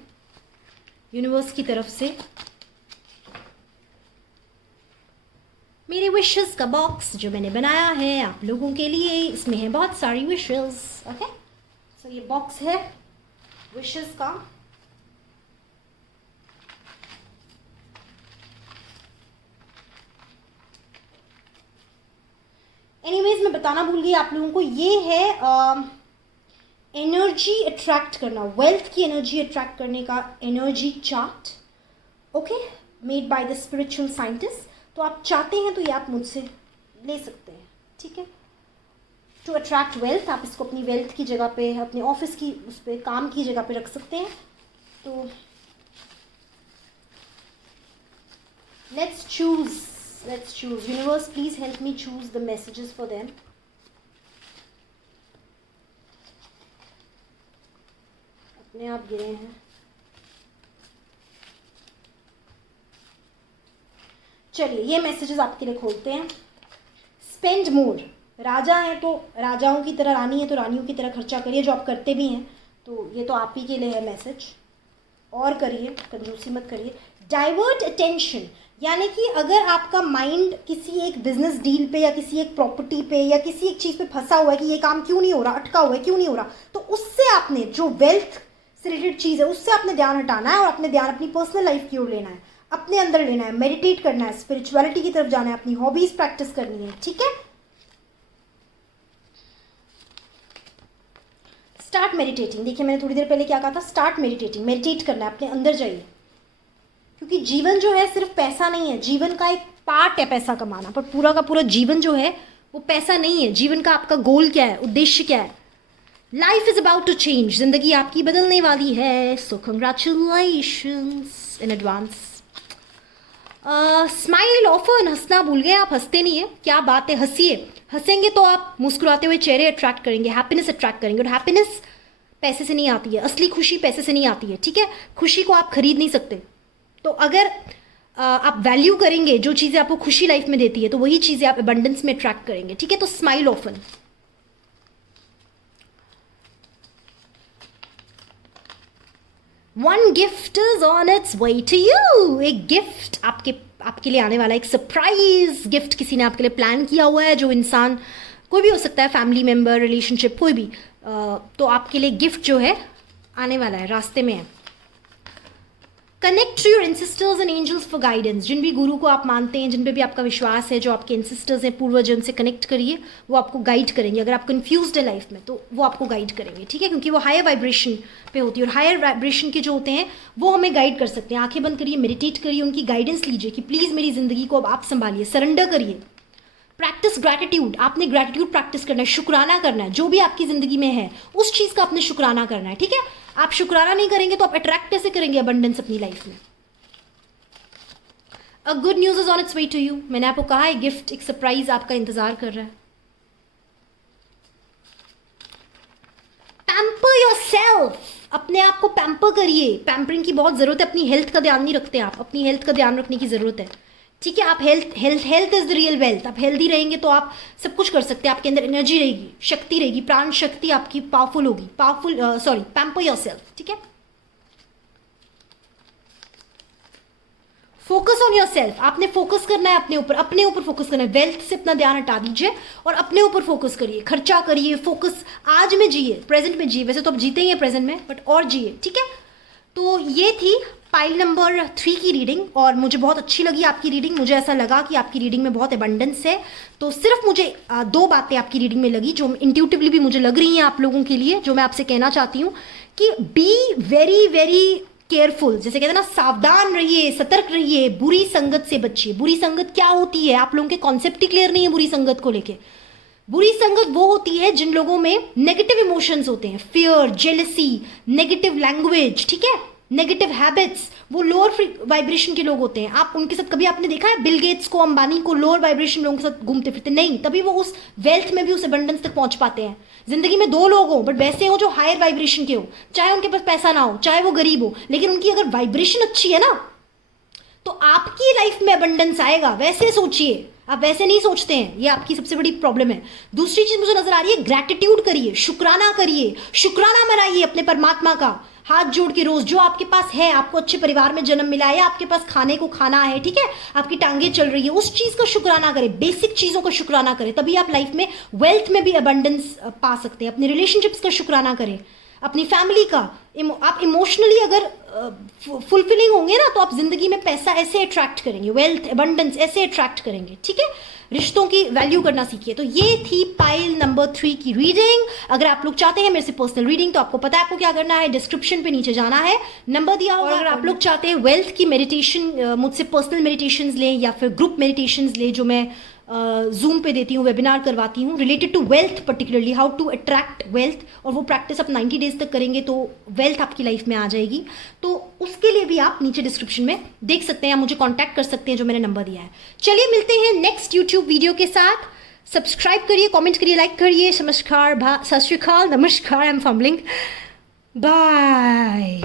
यूनिवर्स की तरफ से। मेरे विशेस का बॉक्स जो मैंने बनाया है आप लोगों के लिए, इसमें है बहुत सारी विशेस, ओके। सो ये बॉक्स है विशेस का। एनीवेज मैं बताना भूल गई आप लोगों को, ये है एनर्जी अट्रैक्ट करना, वेल्थ की एनर्जी अट्रैक्ट करने का energy chart, okay, made by the spiritual scientist. तो आप चाहते हैं तो ये आप मुझसे ले सकते हैं, ठीक है। टू अट्रैक्ट वेल्थ, आप इसको अपनी वेल्थ की जगह पे, अपने ऑफिस की उस पर, काम की जगह पे रख सकते हैं। तो let's choose universe, please help me choose the messages for them. अपने आप गिरे हैं, चलिए ये मैसेजेस आपके लिए खोलते हैं। स्पेंड मोर, राजा हैं तो राजाओं की तरह, रानी है तो रानियों की तरह खर्चा करिए, जो आप करते भी हैं, तो ये तो आप ही के लिए है मैसेज, और करिए, कंजूसी मत करिए। डाइवर्ट अटेंशन, यानी कि अगर आपका माइंड किसी एक बिजनेस डील पे, या किसी एक प्रॉपर्टी पे, या किसी एक चीज़ पे फंसा हुआ है कि ये काम क्यों नहीं हो रहा, अटका हुआ है, क्यों नहीं हो रहा, तो उससे आपने, जो वेल्थ से रिलेटेड चीज़ है, उससे आपने ध्यान हटाना है, और अपने ध्यान अपनी पर्सनल लाइफ की ओर लेना है, अपने अंदर लेना है, मेडिटेट करना है, स्पिरिचुअलिटी की तरफ जाना है, अपनी हॉबीज प्रैक्टिस करनी है, ठीक है। स्टार्ट मेडिटेटिंग, देखिए मैंने थोड़ी देर पहले क्या कहा था, स्टार्ट मेडिटेटिंग, मेडिटेट करना है, अपने अंदर जाइए, क्योंकि जीवन जो है सिर्फ पैसा नहीं है, जीवन का एक पार्ट है पैसा कमाना, पर पूरा का पूरा जीवन जो है वो पैसा नहीं है। जीवन का आपका गोल क्या है, उद्देश्य क्या है। Life is about to change, जिंदगी आपकी बदलने वाली है, so congratulations in advance. Smile often, हंसना भूल गए आप, हंसते नहीं है, क्या बात है, हंसिए, हंसेंगे तो आप मुस्कुराते हुए चेहरे अट्रैक्ट करेंगे, हैप्पीनेस अट्रैक्ट करेंगे, और हैप्पीनेस पैसे से नहीं आती है, असली खुशी पैसे से नहीं आती है, ठीक है। खुशी को आप खरीद नहीं सकते, तो अगर आप वैल्यू करेंगे जो चीज़ें आपको खुशी लाइफ में देती है, तो वही चीज़ें आप अबंडेंस में अट्रैक्ट करेंगे, ठीक है। तो smile often. One gift is on its way to you, एक गिफ्ट आपके लिए आने वाला है, एक सरप्राइज गिफ्ट किसी ने आपके लिए प्लान किया हुआ है, जो इंसान कोई भी हो सकता है, फैमिली मेम्बर, रिलेशनशिप, कोई भी, तो आपके लिए गिफ्ट जो है आने वाला है, रास्ते में है। Connect to your ancestors and angels for guidance, जिन भी गुरु को आप मानते हैं, जिन पे भी आपका विश्वास है, जो आपके एंसेस्टर्स हैं, पूर्वज, उनसे कनेक्ट करिए, वो आपको गाइड करेंगे। अगर आप कंफ्यूज्ड है लाइफ में, तो वो आपको गाइड करेंगे, ठीक है, क्योंकि वो हायर वाइब्रेशन पे होती है, और हायर वाइब्रेशन के जो होते हैं वो हमें गाइड कर सकते हैं। आंखें बंद करिए, मेडिटेट करिए, उनकी गाइडेंस लीजिए कि प्लीज़ मेरी ज़िंदगी को अब आप संभालिए, सरेंडर करिए। प्रैक्टिस ग्रैटिट्यूड, आपने ग्रैटिट्यूड प्रैक्टिस करना है, शुक्राना करना है, जो भी आपकी ज़िंदगी में है उस चीज़ का आपने शुक्राना करना है, ठीक है। आप शुक्राना नहीं करेंगे तो आप अट्रैक्ट कैसे करेंगे अबंडेंस अपनी लाइफ में। A good news is on its way to you. मैंने आपको कहा है गिफ्ट, एक सरप्राइज आपका इंतजार कर रहा है। पैम्पर योरसेल्फ, अपने आप को पैम्पर करिए। पैम्परिंग की बहुत ज़रूरत है। अपनी हेल्थ का ध्यान नहीं रखते आप, अपनी हेल्थ का ध्यान रखने की ज़रूरत है। ठीक है, आप health is the real wealth. आप हेल्दी रहेंगे तो आप सब कुछ कर सकते हैं। आपके अंदर एनर्जी रहेगी, शक्ति रहेगी, प्राण शक्ति आपकी पावरफुल होगी। Pamper yourself. ठीक है, फोकस ऑन योर सेल्फ। आपने फोकस करना है अपने ऊपर फोकस करना है। वेल्थ से अपना ध्यान हटा दीजिए और अपने ऊपर फोकस करिए। खर्चा करिए, फोकस आज में जिए, प्रेजेंट में जिए। वैसे तो आप जीते ही हैं प्रेजेंट में, बट और जिए। ठीक है, तो ये थी पाइल नंबर 3 की रीडिंग और मुझे बहुत अच्छी लगी आपकी रीडिंग। मुझे ऐसा लगा कि आपकी रीडिंग में बहुत एबंडेंस है। तो सिर्फ मुझे 2 बातें आपकी रीडिंग में लगी जो इंट्यूटिवली भी मुझे लग रही हैं आप लोगों के लिए, जो मैं आपसे कहना चाहती हूँ कि बी वेरी वेरी केयरफुल। जैसे कहते हैं ना, सावधान रहिए, सतर्क रहिए, बुरी संगत से बचिए। बुरी संगत क्या होती है? आप लोगों के कॉन्सेप्ट ही क्लियर नहीं है बुरी संगत को लेके। बुरी संगत वो होती है जिन लोगों में नेगेटिव इमोशंस होते हैं, फियर, जेलसी, नेगेटिव लैंग्वेज, ठीक है, नेगेटिव हैबिट्स। वो लोअर वाइब्रेशन के लोग होते हैं। आप उनके साथ कभी आपने देखा है बिल गेट्स को, अंबानी को लोअर वाइब्रेशन लोगों के साथ घूमते फिरते? नहीं, तभी वो उस वेल्थ में भी उस एबंडेंस तक पहुंच पाते हैं। जिंदगी में 2 लोग हो, बट वैसे हो जो हायर वाइब्रेशन के हो, चाहे उनके पास पैसा ना हो, चाहे वो गरीब हो, लेकिन उनकी अगर वाइब्रेशन अच्छी है ना, तो आपकी लाइफ में अबंडेंस आएगा। वैसे सोचिए, आप वैसे नहीं सोचते हैं, ये आपकी सबसे बड़ी प्रॉब्लम है। दूसरी चीज मुझे नजर आ रही है, ग्रैटिट्यूड करिए, शुक्राना करिए, शुक्राना मनाइए अपने परमात्मा का, हाथ जोड़ के रोज। जो आपके पास है, आपको अच्छे परिवार में जन्म मिला है, आपके पास खाने को खाना है, ठीक है, आपकी टांगे चल रही है, उस चीज का शुक्राना करें, बेसिक चीजों का शुक्राना करें। तभी आप लाइफ में वेल्थ में भी अबंडेंस पा सकते हैं। अपने रिलेशनशिप्स का शुक्राना करें, अपनी फैमिली का। आप इमोशनली अगर फुलफिलिंग होंगे ना, तो आप जिंदगी में पैसा ऐसे अट्रैक्ट करेंगे, वेल्थ अबंडेंस ऐसे अट्रैक्ट करेंगे। ठीक है, रिश्तों की वैल्यू करना सीखिए। तो ये थी पाइल नंबर 3 की रीडिंग। अगर आप लोग चाहते हैं मेरे से पर्सनल रीडिंग, तो आपको पता है आपको क्या करना है, डिस्क्रिप्शन पे नीचे जाना है, नंबर दिया होगा। अगर आप लोग चाहते हैं वेल्थ की मेडिटेशन मुझसे पर्सनल मेडिटेशंस लें या फिर ग्रुप मेडिटेशंस लें, जो मैं जूम पे देती हूँ, वेबिनार करवाती हूँ related to wealth, particularly how to attract wealth, और वो प्रैक्टिस आप 90 डेज तक करेंगे तो वेल्थ आपकी लाइफ में आ जाएगी। तो उसके लिए भी आप नीचे डिस्क्रिप्शन में देख सकते हैं, आप मुझे कॉन्टैक्ट कर सकते हैं, जो मैंने नंबर दिया है। चलिए मिलते हैं नेक्स्ट यूट्यूब वीडियो के साथ। सब्सक्राइब करिए, कॉमेंट करिए, लाइक करिए। नमस्कार, सत श्री अकाल, नमस्कार, आई एम फम्बलिंग, बाय।